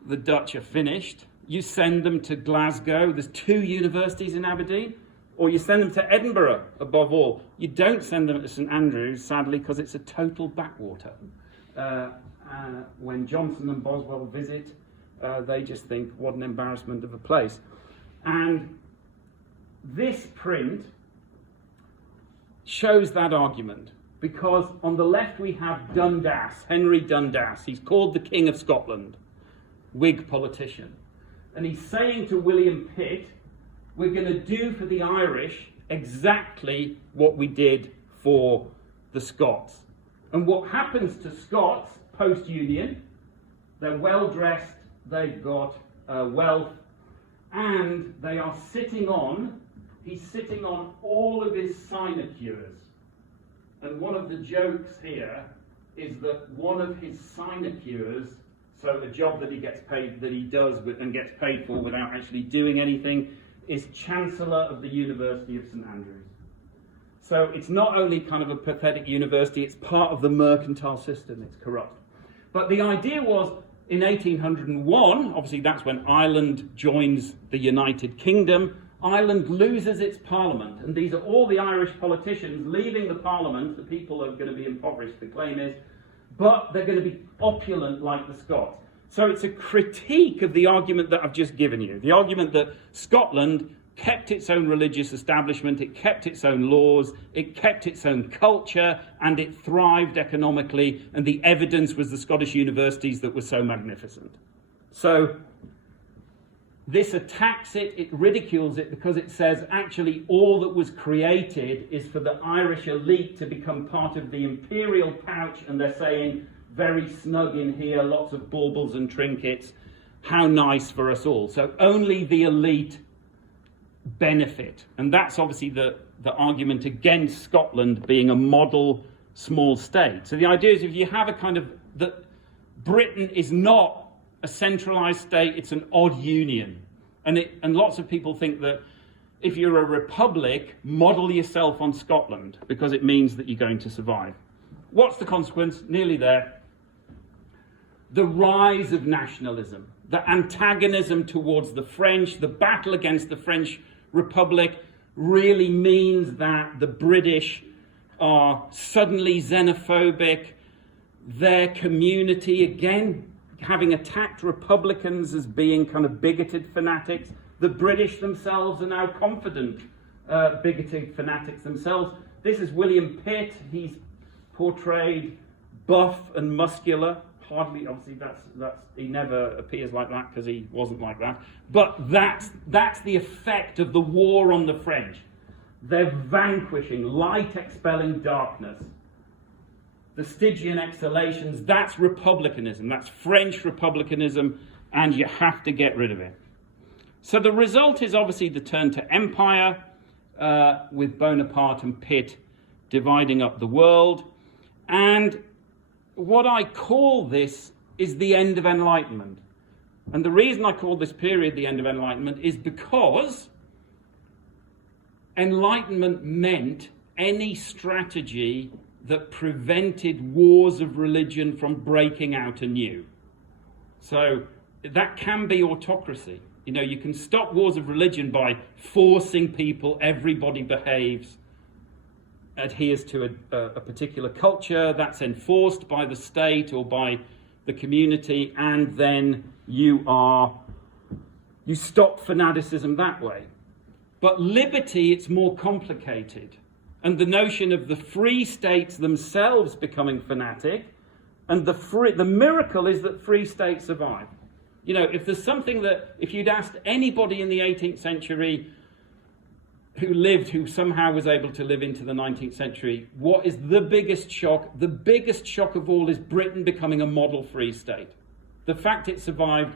The Dutch are finished. You send them to Glasgow. There's 2 universities in Aberdeen. Or you send them to Edinburgh, above all. You don't send them to St Andrews, sadly, because it's a total backwater. When Johnson and Boswell visit, they just think, what an embarrassment of a place. And this print shows that argument, because on the left we have Dundas, Henry Dundas. He's called the King of Scotland, Whig politician. And he's saying to William Pitt, we're going to do for the Irish exactly what we did for the Scots. And what happens to Scots post-Union, they're well-dressed, they've got wealth, and they are he's sitting on all of his sinecures. And one of the jokes here is that one of his sinecures, so a job that he gets paid, that he does and gets paid for without actually doing anything, is Chancellor of the University of St Andrews. So it's not only kind of a pathetic university, it's part of the mercantile system, it's corrupt. But the idea was, in 1801, obviously that's when Ireland joins the United Kingdom, Ireland loses its parliament, and these are all the Irish politicians leaving the parliament. The people are going to be impoverished, the claim is, but they're going to be opulent like the Scots. So it's a critique of the argument that I've just given you, the argument that Scotland kept its own religious establishment, it kept its own laws, it kept its own culture, and it thrived economically, and the evidence was the Scottish universities that were so magnificent. So this attacks it, it ridicules it, because it says actually all that was created is for the Irish elite to become part of the imperial pouch, and they're saying, very snug in here, lots of baubles and trinkets, how nice for us all. So only the elite benefit. And that's obviously the argument against Scotland being a model small state. So the idea is, if you have a kind of, that Britain is not a centralized state, it's an odd union. And lots of people think that if you're a republic, model yourself on Scotland, because it means that you're going to survive. What's the consequence? Nearly there. The rise of nationalism, the antagonism towards the French, the battle against the French Republic, really means that the British are suddenly xenophobic. Their community, again, having attacked Republicans as being kind of bigoted fanatics, the British themselves are now confident bigoted fanatics themselves. This is William Pitt. He's portrayed buff and muscular. Hardly, obviously, that's he never appears like that because he wasn't like that. But that's the effect of the war on the French. They're vanquishing, light expelling darkness. The Stygian exhalations, that's republicanism. That's French republicanism, and you have to get rid of it. So the result is obviously the turn to empire, with Bonaparte and Pitt dividing up the world. And what I call this is the end of enlightenment. And the reason I call this period the end of enlightenment is because enlightenment meant any strategy that prevented wars of religion from breaking out anew. So that can be autocracy. You know, you can stop wars of religion by forcing people, everybody behaves, adheres to a particular culture, that's enforced by the state or by the community, and then you stop fanaticism that way. But liberty, it's more complicated. And the notion of the free states themselves becoming fanatic, and the miracle is that free states survive. You know, if there's something that, if you'd asked anybody in the 18th century who somehow was able to live into the 19th century, what is the biggest shock? The biggest shock of all is Britain becoming a model free state. The fact it survived,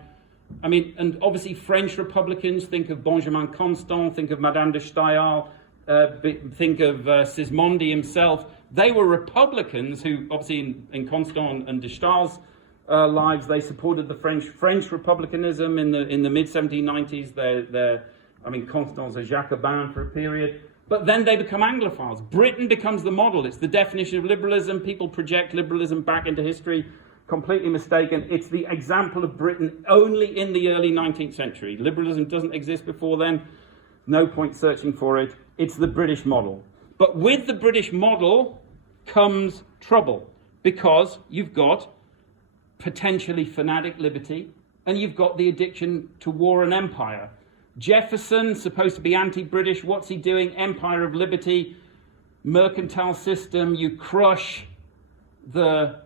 I mean, and obviously French Republicans, think of Benjamin Constant, think of Madame de Staël, think of Sismondi himself. They were Republicans who, obviously in Constant and de Staël's lives, they supported the French republicanism in the mid-1790s. Constant's a Jacobin for a period. But then they become Anglophiles. Britain becomes the model. It's the definition of liberalism. People project liberalism back into history. Completely mistaken. It's the example of Britain only in the early 19th century. Liberalism doesn't exist before then. No point searching for it. It's the British model. But with the British model comes trouble, because you've got potentially fanatic liberty, and you've got the addiction to war and empire. Jefferson, supposed to be anti-British, what's he doing? Empire of liberty, mercantile system, you crush the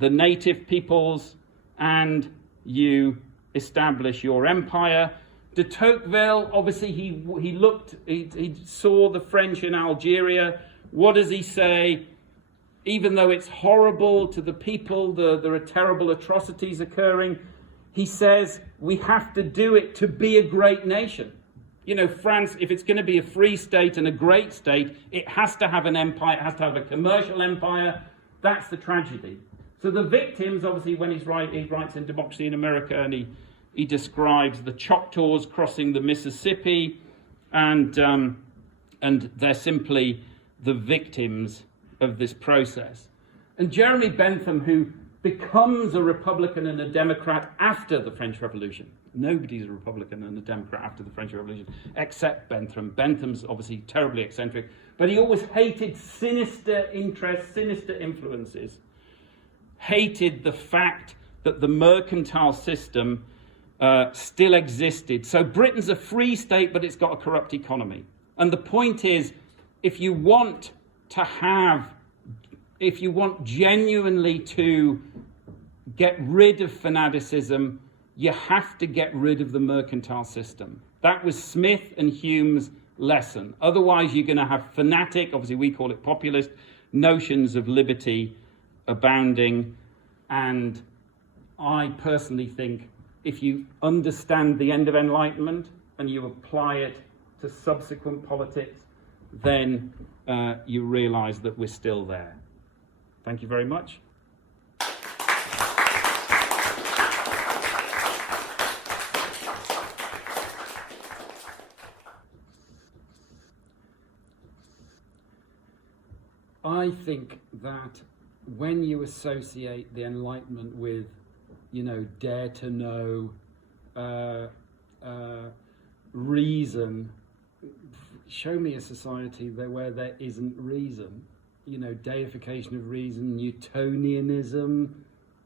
native peoples and you establish your empire. De Tocqueville, obviously he saw the French in Algeria. What does he say? Even though it's horrible to the people, there are terrible atrocities occurring, he says we have to do it to be a great nation. You know, France, if it's going to be a free state and a great state, it has to have an empire, it has to have a commercial empire. That's the tragedy. So the victims, obviously, when he writes in Democracy in America, and he describes the Choctaws crossing the Mississippi, and they're simply the victims of this process. And Jeremy Bentham, who becomes a Republican and a Democrat after the French Revolution. Nobody's a Republican and a Democrat after the French Revolution, except Bentham. Bentham's obviously terribly eccentric, but he always hated sinister interests, sinister influences. Hated the fact that the mercantile system still existed. So Britain's a free state, but it's got a corrupt economy. And the point is, if you want genuinely to get rid of fanaticism, you have to get rid of the mercantile system. That was Smith and Hume's lesson. Otherwise, you're going to have fanatic, obviously we call it populist, notions of liberty abounding. And I personally think if you understand the end of enlightenment and you apply it to subsequent politics, then you realize that we're still there. Thank you very much. I think that when you associate the Enlightenment with, dare to know, reason, show me a society where there isn't reason. You know, deification of reason, Newtonianism.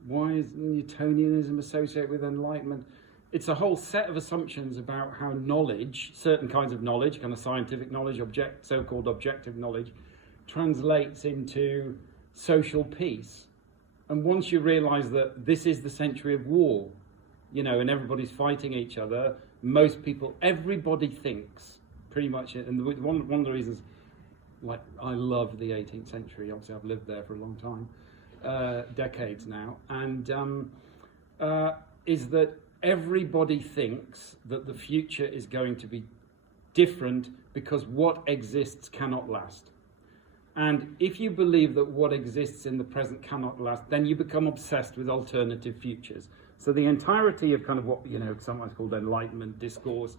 Why is Newtonianism associated with enlightenment? It's a whole set of assumptions about how knowledge, certain kinds of knowledge, kind of scientific knowledge, so-called objective knowledge, translates into social peace. And once you realise that this is the century of war, you know, and everybody's fighting each other, everybody thinks, pretty much, and one of the reasons, like, I love the 18th century, obviously I've lived there for a long time, decades now, and is that everybody thinks that the future is going to be different because what exists cannot last. And if you believe that what exists in the present cannot last, then you become obsessed with alternative futures. So the entirety of kind of what, you know, sometimes called enlightenment discourse,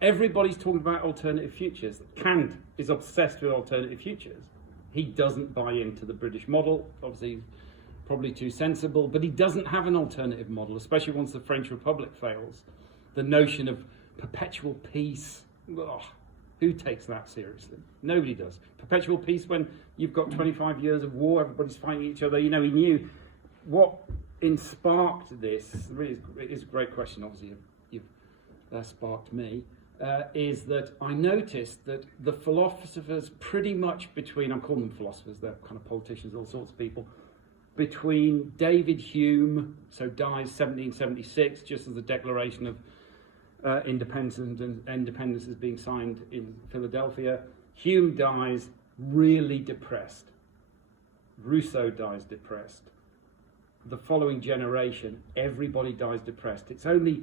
everybody's talking about alternative futures. Kant is obsessed with alternative futures. He doesn't buy into the British model, obviously probably too sensible, but he doesn't have an alternative model, especially once the French Republic fails. The notion of perpetual peace, who takes that seriously? Nobody does. Perpetual peace when you've got 25 years of war, everybody's fighting each other. You know, he knew what sparked this. It is a great question, obviously, you've sparked me, is that I noticed that the philosophers pretty much between, I'm calling them philosophers, they're kind of politicians, all sorts of people, between David Hume, so dies 1776, just as the Declaration of Independence is being signed in Philadelphia. Hume dies really depressed. Rousseau dies depressed. The following generation, everybody dies depressed. It's only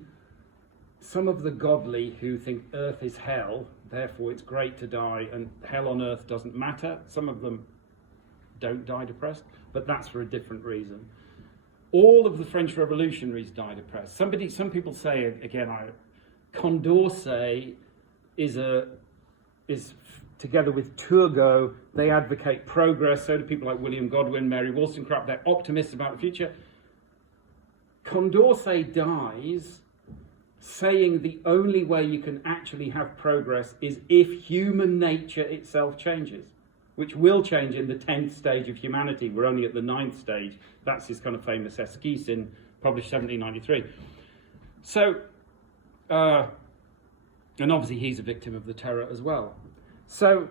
some of the godly who think earth is hell, therefore it's great to die, and hell on earth doesn't matter. Some of them don't die depressed, but that's for a different reason. All of the French revolutionaries die depressed. Some people say, again, Condorcet is together with Turgot, they advocate progress. So do people like William Godwin, Mary Wollstonecraft. They're optimists about the future. Condorcet dies saying the only way you can actually have progress is if human nature itself changes, which will change in the 10th stage of humanity. We're only at the 9th stage. That's his kind of famous esquisse published 1793. So, and obviously he's a victim of the terror as well. So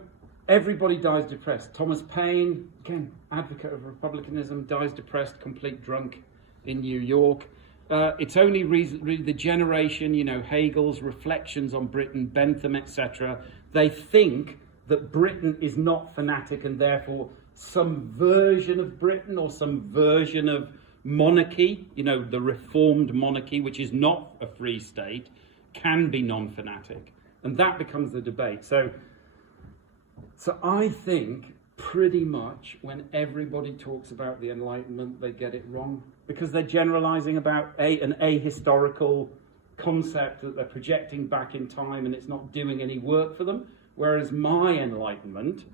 everybody dies depressed. Thomas Paine, again, advocate of republicanism, dies depressed, complete drunk in New York. It's only really the generation, you know, Hegel's reflections on Britain, Bentham, etc. They think that Britain is not fanatic and therefore some version of Britain or some version of monarchy, you know, the reformed monarchy, which is not a free state, can be non-fanatic. And that becomes the debate. So I think pretty much when everybody talks about the Enlightenment, they get it wrong, because they're generalizing about an ahistorical concept that they're projecting back in time and it's not doing any work for them. Whereas my Enlightenment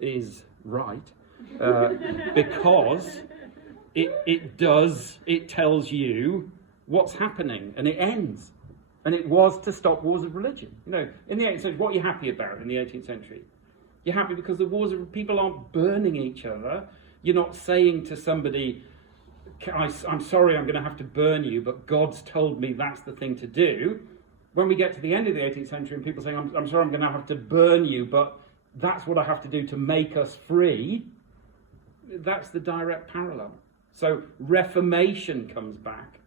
is right, because it tells you what's happening, and it ends. And it was to stop wars of religion. You know, in the 18th century, what are you happy about in the 18th century? You're happy because the wars of people aren't burning each other. You're not saying to somebody, I'm sorry, I'm going to have to burn you, but God's told me that's the thing to do. When we get to the end of the 18th century and people saying, I'm sorry, I'm going to have to burn you, but that's what I have to do to make us free, that's the direct parallel. So reformation comes back,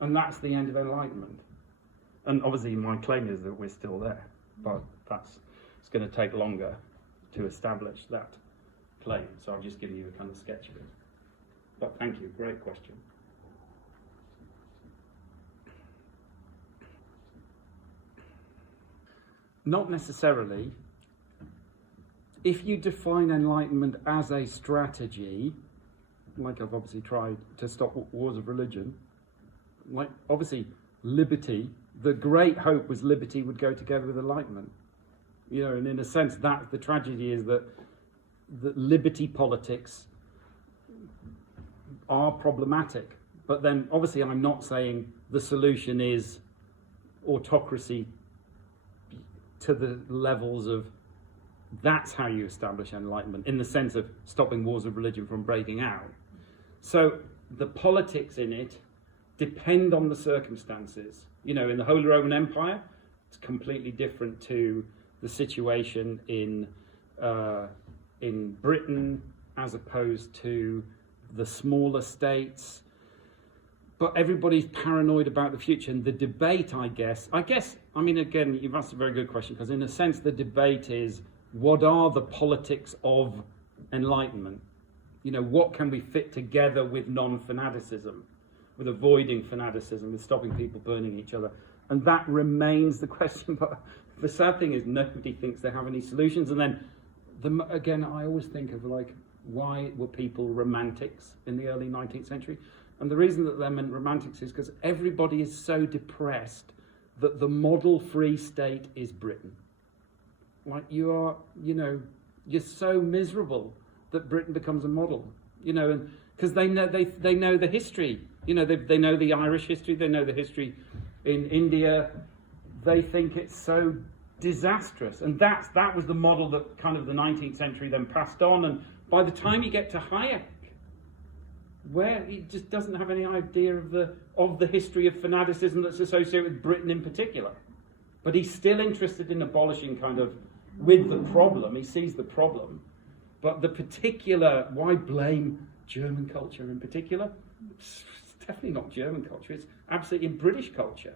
and that's the end of enlightenment. And obviously my claim is that we're still there, but it's going to take longer to establish that claim. So I've just given you a kind of sketch of it. But thank you, great question. Not necessarily. If you define enlightenment as a strategy, like I've obviously tried to stop wars of religion, like obviously liberty, the great hope was liberty would go together with enlightenment. You know, and in a sense, that the tragedy is that liberty politics are problematic. But then, obviously, I'm not saying the solution is autocracy to the levels of that's how you establish enlightenment, in the sense of stopping wars of religion from breaking out. So the politics in it depend on the circumstances. You know, in the Holy Roman Empire, it's completely different to the situation in Britain as opposed to the smaller states. But everybody's paranoid about the future, and the debate, I guess, I mean, again, you've asked a very good question, because in a sense the debate is, what are the politics of enlightenment? You know, what can we fit together with non-fanaticism, with avoiding fanaticism, with stopping people burning each other? And that remains the question. But the sad thing is nobody thinks they have any solutions. And then, again, I always think of, like, why were people romantics in the early 19th century? And the reason that they're meant romantics is because everybody is so depressed that the model free state is Britain. Like, you're so miserable that Britain becomes a model, you know, and because they know the history, you know, they know the Irish history, they know the history in India. They think it's so disastrous, and that was the model that kind of the 19th century then passed on. And by the time you get to Hayek, where he just doesn't have any idea of the history of fanaticism that's associated with Britain in particular, but he's still interested in abolishing kind of with the problem. He sees the problem, but the particular, why blame German culture in particular? It's definitely not German culture. It's absolutely in British culture.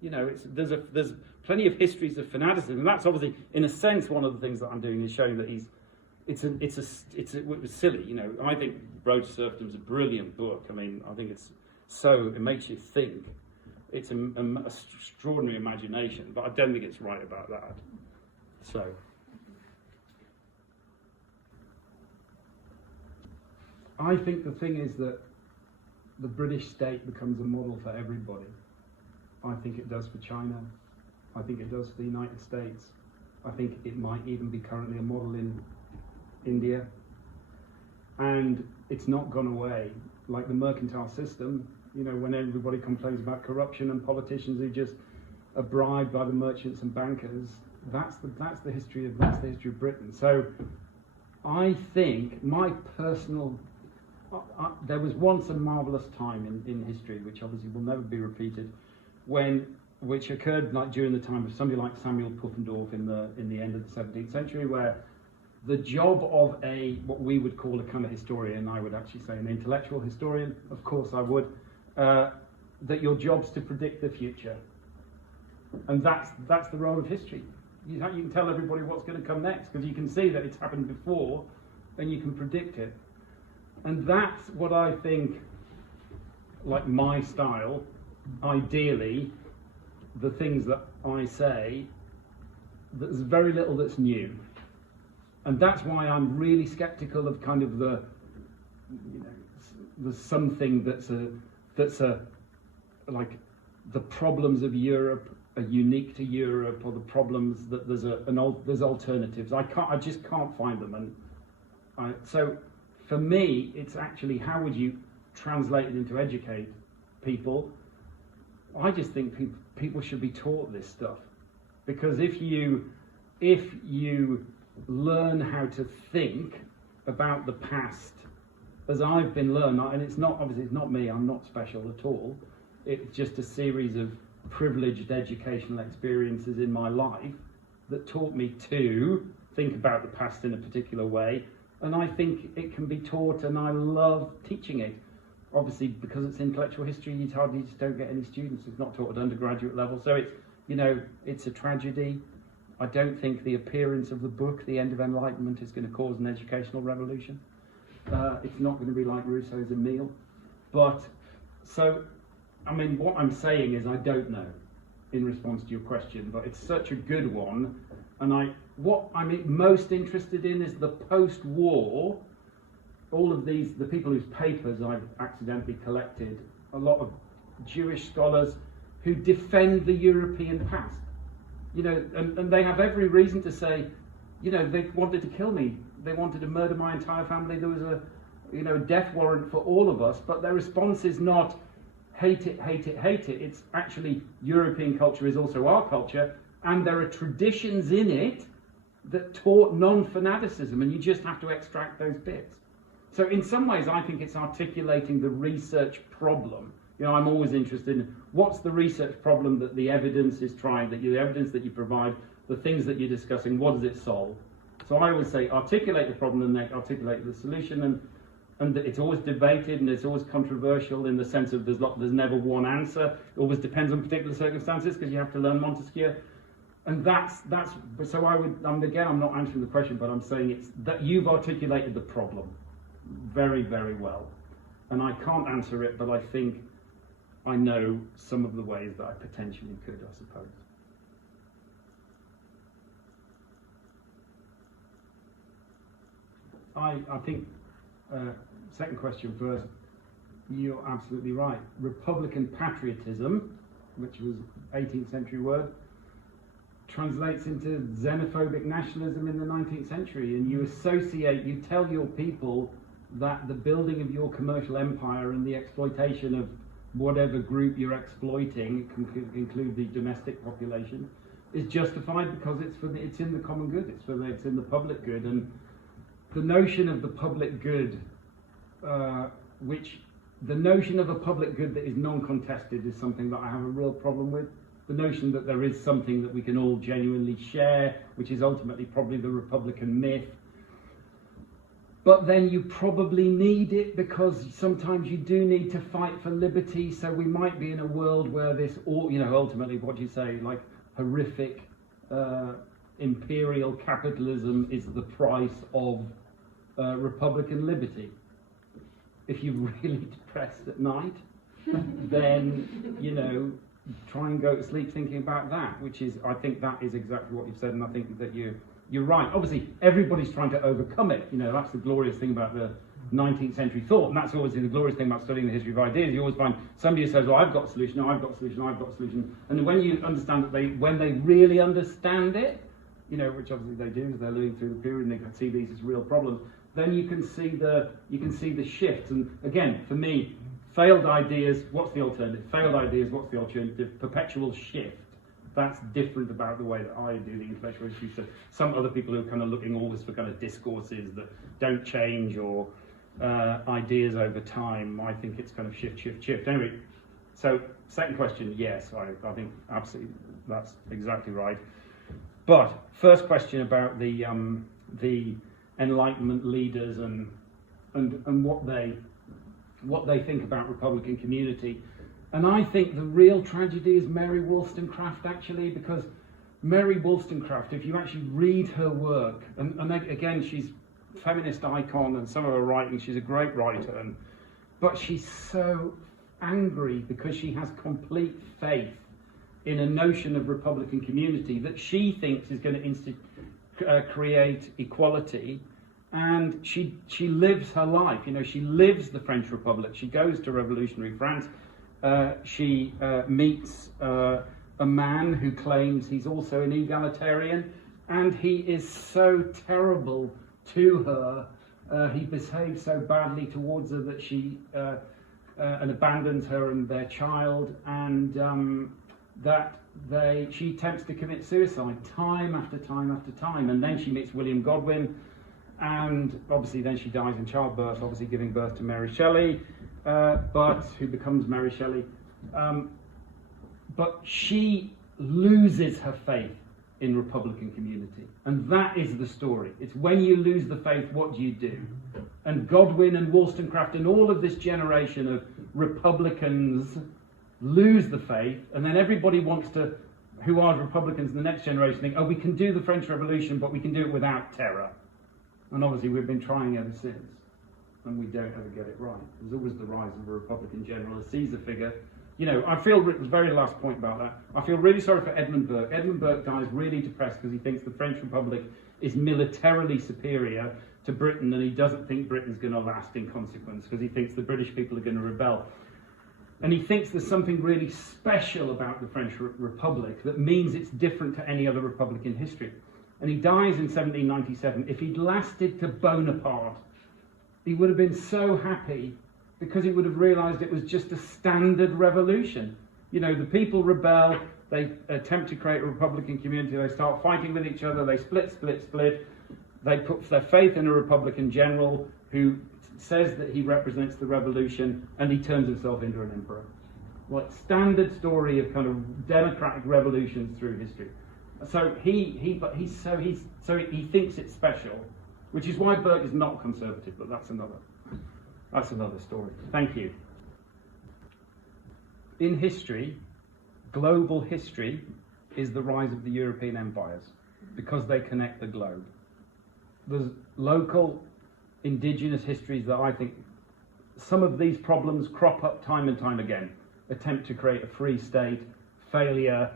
You know, there's plenty of histories of fanaticism, and that's obviously, in a sense, one of the things that I'm doing is showing that it was silly. You know, I think Road to Serfdom is a brilliant book. I mean, I think it makes you think. It's an extraordinary imagination, but I don't think it's right about that. So, I think the thing is that the British state becomes a model for everybody. I think it does for China. I think it does for the United States. I think it might even be currently a model in India. And it's not gone away. Like the mercantile system, you know, when everybody complains about corruption and politicians who just are bribed by the merchants and bankers, that's the history of Britain. So I think my personal there was once a marvellous time in history, which obviously will never be repeated, which occurred like during the time of somebody like Samuel Pufendorf in the end of the 17th century, where the job of what we would call a kind of historian, I would actually say an intellectual historian, of course I would, that your job's to predict the future. And that's the role of history. You can tell everybody what's going to come next, because you can see that it's happened before and you can predict it. And that's what I think, like my style, ideally, the things that I say, there's very little that's new. And that's why I'm really skeptical of kind of the something that's like the problems of Europe are unique to Europe, or the problems that there's alternatives. I just can't find them. And so for me, it's actually how would you translate it into educate people? I just think people should be taught this stuff, because if you learn how to think about the past as I've been learned, and it's not me, I'm not special at all, it's just a series of privileged educational experiences in my life that taught me to think about the past in a particular way, and I think it can be taught, and I love teaching it. Obviously, because it's intellectual history, you just don't get any students. It's not taught at undergraduate level, so it's a tragedy. I don't think the appearance of the book, The End of Enlightenment, is going to cause an educational revolution. It's not going to be like Rousseau's Emile. But, so, I mean, what I'm saying is I don't know, in response to your question, but it's such a good one. And what I'm most interested in is the post-war, all of the people whose papers I've accidentally collected, a lot of Jewish scholars who defend the European past. You know, and they have every reason to say, you know, they wanted to kill me. They wanted to murder my entire family. There was a death warrant for all of us. But their response is not hate it, hate it, hate it. It's actually European culture is also our culture, and there are traditions in it that taught non-fanaticism, and you just have to extract those bits. So in some ways, I think it's articulating the research problem. You know, I'm always interested in what's the research problem that the evidence is trying, the evidence that you provide, the things that you're discussing, what does it solve? So I always say articulate the problem and then articulate the solution, and it's always debated and it's always controversial in the sense of there's never one answer. It always depends on particular circumstances because you have to learn Montesquieu. And that's so I'm not answering the question, but I'm saying it's that you've articulated the problem very, very well. And I can't answer it, but I think I know some of the ways that I potentially could, I suppose. I think, second question first, you're absolutely right. Republican patriotism, which was 18th century word, translates into xenophobic nationalism in the 19th century, and you tell your people that the building of your commercial empire and the exploitation of whatever group you're exploiting, include the domestic population, is justified because it's in the common good, it's in the public good. And the notion of the public good, the notion of a public good that is non-contested is something that I have a real problem with. The notion that there is something that we can all genuinely share, which is ultimately probably the Republican myth. But then you probably need it because sometimes you do need to fight for liberty. So we might be in a world where this, ultimately, what do you say, like horrific imperial capitalism is the price of Republican liberty. If you're really depressed at night, then, try and go to sleep thinking about that, which is, I think that is exactly what you've said, and I think that you're right. Obviously, everybody's trying to overcome it. That's the glorious thing about the 19th century thought, and that's always the glorious thing about studying the history of ideas. You always find somebody who says, well, I've got a solution, no, I've got a solution, no, I've got a solution. And when you understand that when they really understand it, which obviously they do, as they're living through the period and they can see these as real problems, then you can see the shift. And again, for me, failed ideas, what's the alternative? Failed ideas, what's the alternative? Perpetual shift. That's different about the way that I do the intellectual history. So some other people who are kind of looking always for kind of discourses that don't change or ideas over time. I think it's kind of shift. Anyway, so second question, yes, I think absolutely that's exactly right. But first question about the Enlightenment leaders and what they think about Republican community. And I think the real tragedy is Mary Wollstonecraft, actually, because Mary Wollstonecraft, if you actually read her work, and again, she's a feminist icon, and some of her writing, she's a great writer, but she's so angry because she has complete faith in a notion of Republican community that she thinks is going to create equality. And she lives her life. She lives the French Republic. She goes to revolutionary France. She meets a man who claims he's also an egalitarian, and he is so terrible to her. He behaves so badly towards her that she and abandons her and their child, and she attempts to commit suicide time after time after time. And then she meets William Godwin. And obviously then she dies in childbirth, obviously giving birth to Mary Shelley, who becomes Mary Shelley. But she loses her faith in Republican community. And that is the story. It's when you lose the faith, what do you do? And Godwin and Wollstonecraft and all of this generation of Republicans lose the faith, and then everybody wants to, who are Republicans in the next generation, think, we can do the French Revolution, but we can do it without terror. And obviously we've been trying ever since, and we don't ever get it right. There's always the rise of a Republican general, a Caesar figure. I feel, the very last point about that, I feel really sorry for Edmund Burke. Edmund Burke dies really depressed because he thinks the French Republic is militarily superior to Britain, and he doesn't think Britain's going to last in consequence because he thinks the British people are going to rebel. And he thinks there's something really special about the French Republic that means it's different to any other republic in history. And he dies in 1797. If he'd lasted to Bonaparte, he would have been so happy because he would have realised it was just a standard revolution. The people rebel, They attempt to create a republican community. They start fighting with each other. They split. They put their faith in a republican general who says that he represents the revolution, and he turns himself into an emperor. Like standard story of kind of democratic revolutions through history. So he thinks it's special, which is why Burke is not conservative. But that's another story. Thank you. In history, global history is the rise of the European empires because they connect the globe. There's local indigenous histories that I think some of these problems crop up time and time again. Attempt to create a free state, failure,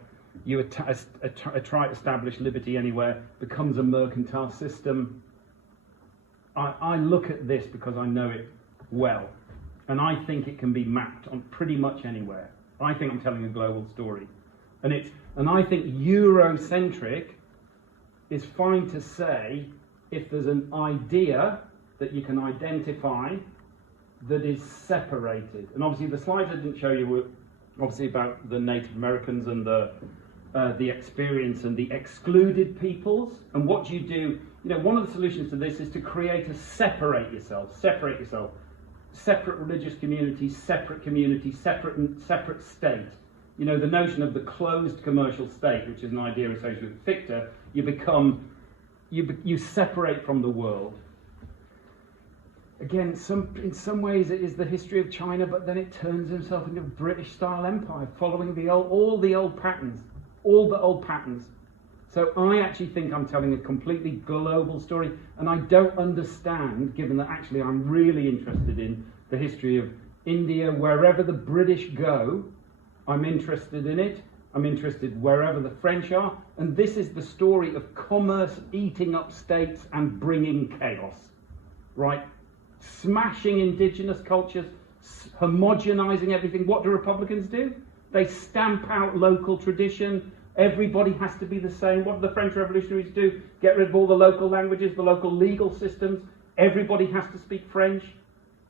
you try to establish liberty anywhere, becomes a mercantile system. I look at this because I know it well, and I think it can be mapped on pretty much anywhere. I think I'm telling a global story. And I think Eurocentric is fine to say if there's an idea that you can identify that is separated. And obviously the slides I didn't show you were obviously about the Native Americans and the experience and the excluded peoples. And what you do, one of the solutions to this is to create a separate yourself. Separate religious communities, separate state. The notion of the closed commercial state, which is an idea associated with Fichte, you separate from the world. Again, in some ways it is the history of China, but then it turns itself into a British-style empire, following all the old patterns. So I actually think I'm telling a completely global story, and I don't understand, given that actually I'm really interested in the history of India. Wherever the British go, I'm interested in it. I'm interested wherever the French are. And this is the story of commerce eating up states and bringing chaos, right? Smashing indigenous cultures, homogenizing everything. What do Republicans do? They stamp out local tradition. Everybody has to be the same. What do the French revolutionaries do? Get rid of all the local languages, the local legal systems. Everybody has to speak French.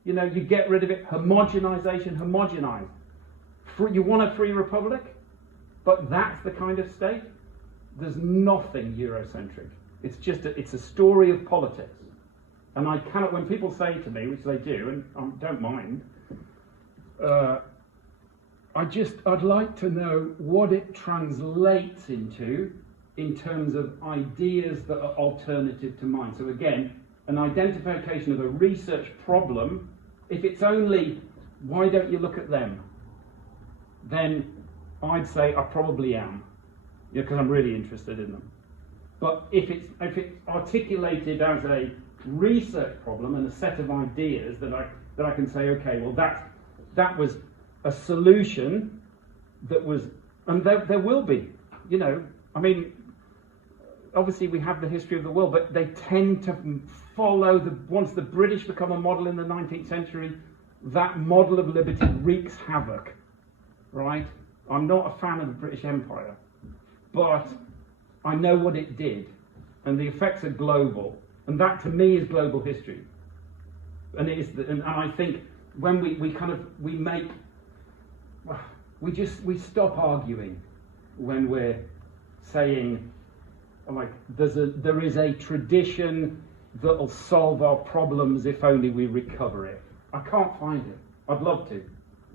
You get rid of it. Homogenization, homogenize. You want a free republic? But that's the kind of state? There's nothing Eurocentric. It's a story of politics. And I cannot, when people say to me, which they do, and I don't mind, I'd like to know what it translates into in terms of ideas that are alternative to mine. So again, an identification of a research problem, if it's only, why don't you look at them? Then I'd say I probably am, because I'm really interested in them. But if it's articulated as a research problem and a set of ideas that I can say, okay, well that was a solution that was, and there will be, obviously we have the history of the world, but they tend to follow once the British become a model in the 19th century, that model of liberty wreaks havoc, right? I'm not a fan of the British Empire, but I know what it did, and the effects are global, and that to me is global history. And it is, and I think when we stop arguing when we're saying, like, there is a tradition that'll solve our problems if only we recover it. I can't find it. I'd love to.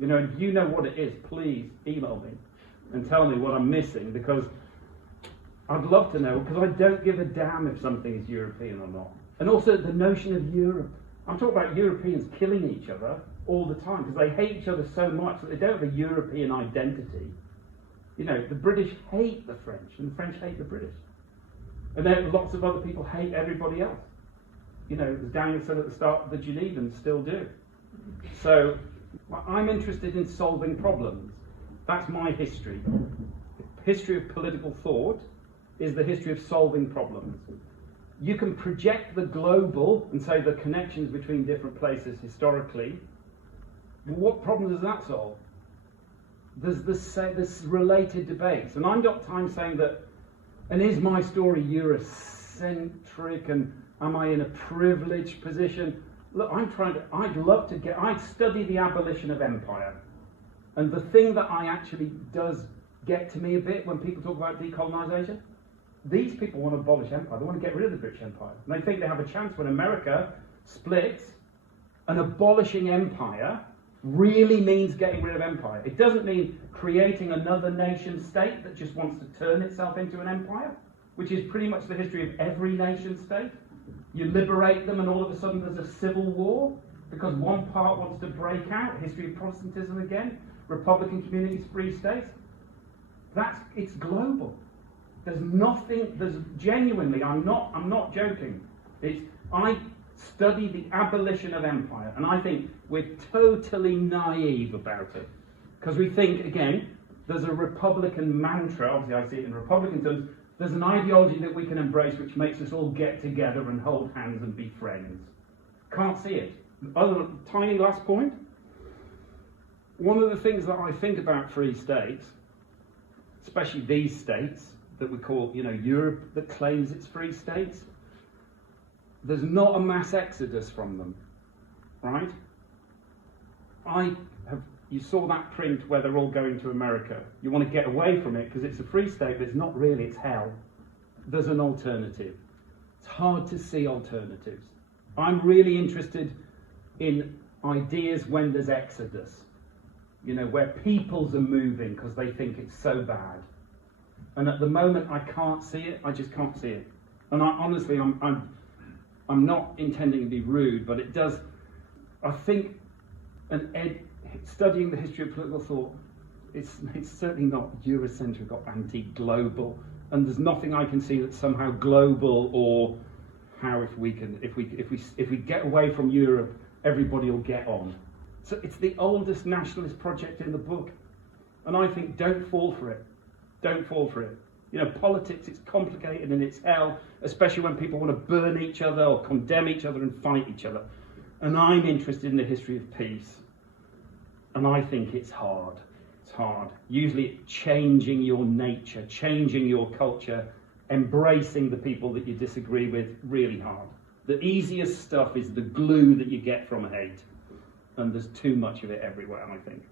And if you know what it is, please email me and tell me what I'm missing, because I'd love to know, because I don't give a damn if something is European or not. And also the notion of Europe. I'm talking about Europeans killing each other all the time because they hate each other so much that they don't have a European identity. The British hate the French and the French hate the British. And then lots of other people hate everybody else. As Daniel said at the start, the Genevans still do. So I'm interested in solving problems. That's my history. The history of political thought is the history of solving problems. You can project the global and say the connections between different places historically. But what problem does that solve? There's this related debates. And I'm not time saying that, and is my story Eurocentric, and am I in a privileged position? Look, I'd study the abolition of empire. And the thing that I actually does get to me a bit when people talk about decolonisation. These people want to abolish empire. They want to get rid of the British Empire. And they think they have a chance when America splits, and abolishing empire really means getting rid of empire. It doesn't mean creating another nation state that just wants to turn itself into an empire, which is pretty much the history of every nation state. You liberate them and all of a sudden there's a civil war because one part wants to break out. History of Protestantism again, Republican communities, free states. It's global. There's genuinely, I'm not joking. I study the abolition of empire, and I think we're totally naive about it. Because we think, again, there's a Republican mantra, obviously I see it in Republican terms, there's an ideology that we can embrace which makes us all get together and hold hands and be friends. Can't see it. Other tiny last point. One of the things that I think about free states, especially these states that we call, Europe that claims it's free states, there's not a mass exodus from them, right? You saw that print where they're all going to America. You want to get away from it because it's a free state, but it's not really, it's hell. There's an alternative. It's hard to see alternatives. I'm really interested in ideas when there's exodus, where peoples are moving because they think it's so bad. And at the moment, I can't see it. I just can't see it. And I'm not intending to be rude, but it does. I think studying the history of political thought, it's certainly not Eurocentric or anti-global, and there's nothing I can see that's somehow global or how if we get away from Europe, everybody will get on. So it's the oldest nationalist project in the book, and I think don't fall for it. Don't fall for it. Politics, it's complicated and it's hell, especially when people want to burn each other or condemn each other and fight each other. And I'm interested in the history of peace. And I think it's hard. It's hard. Usually changing your nature, changing your culture, embracing the people that you disagree with, really hard. The easiest stuff is the glue that you get from hate. And there's too much of it everywhere, I think.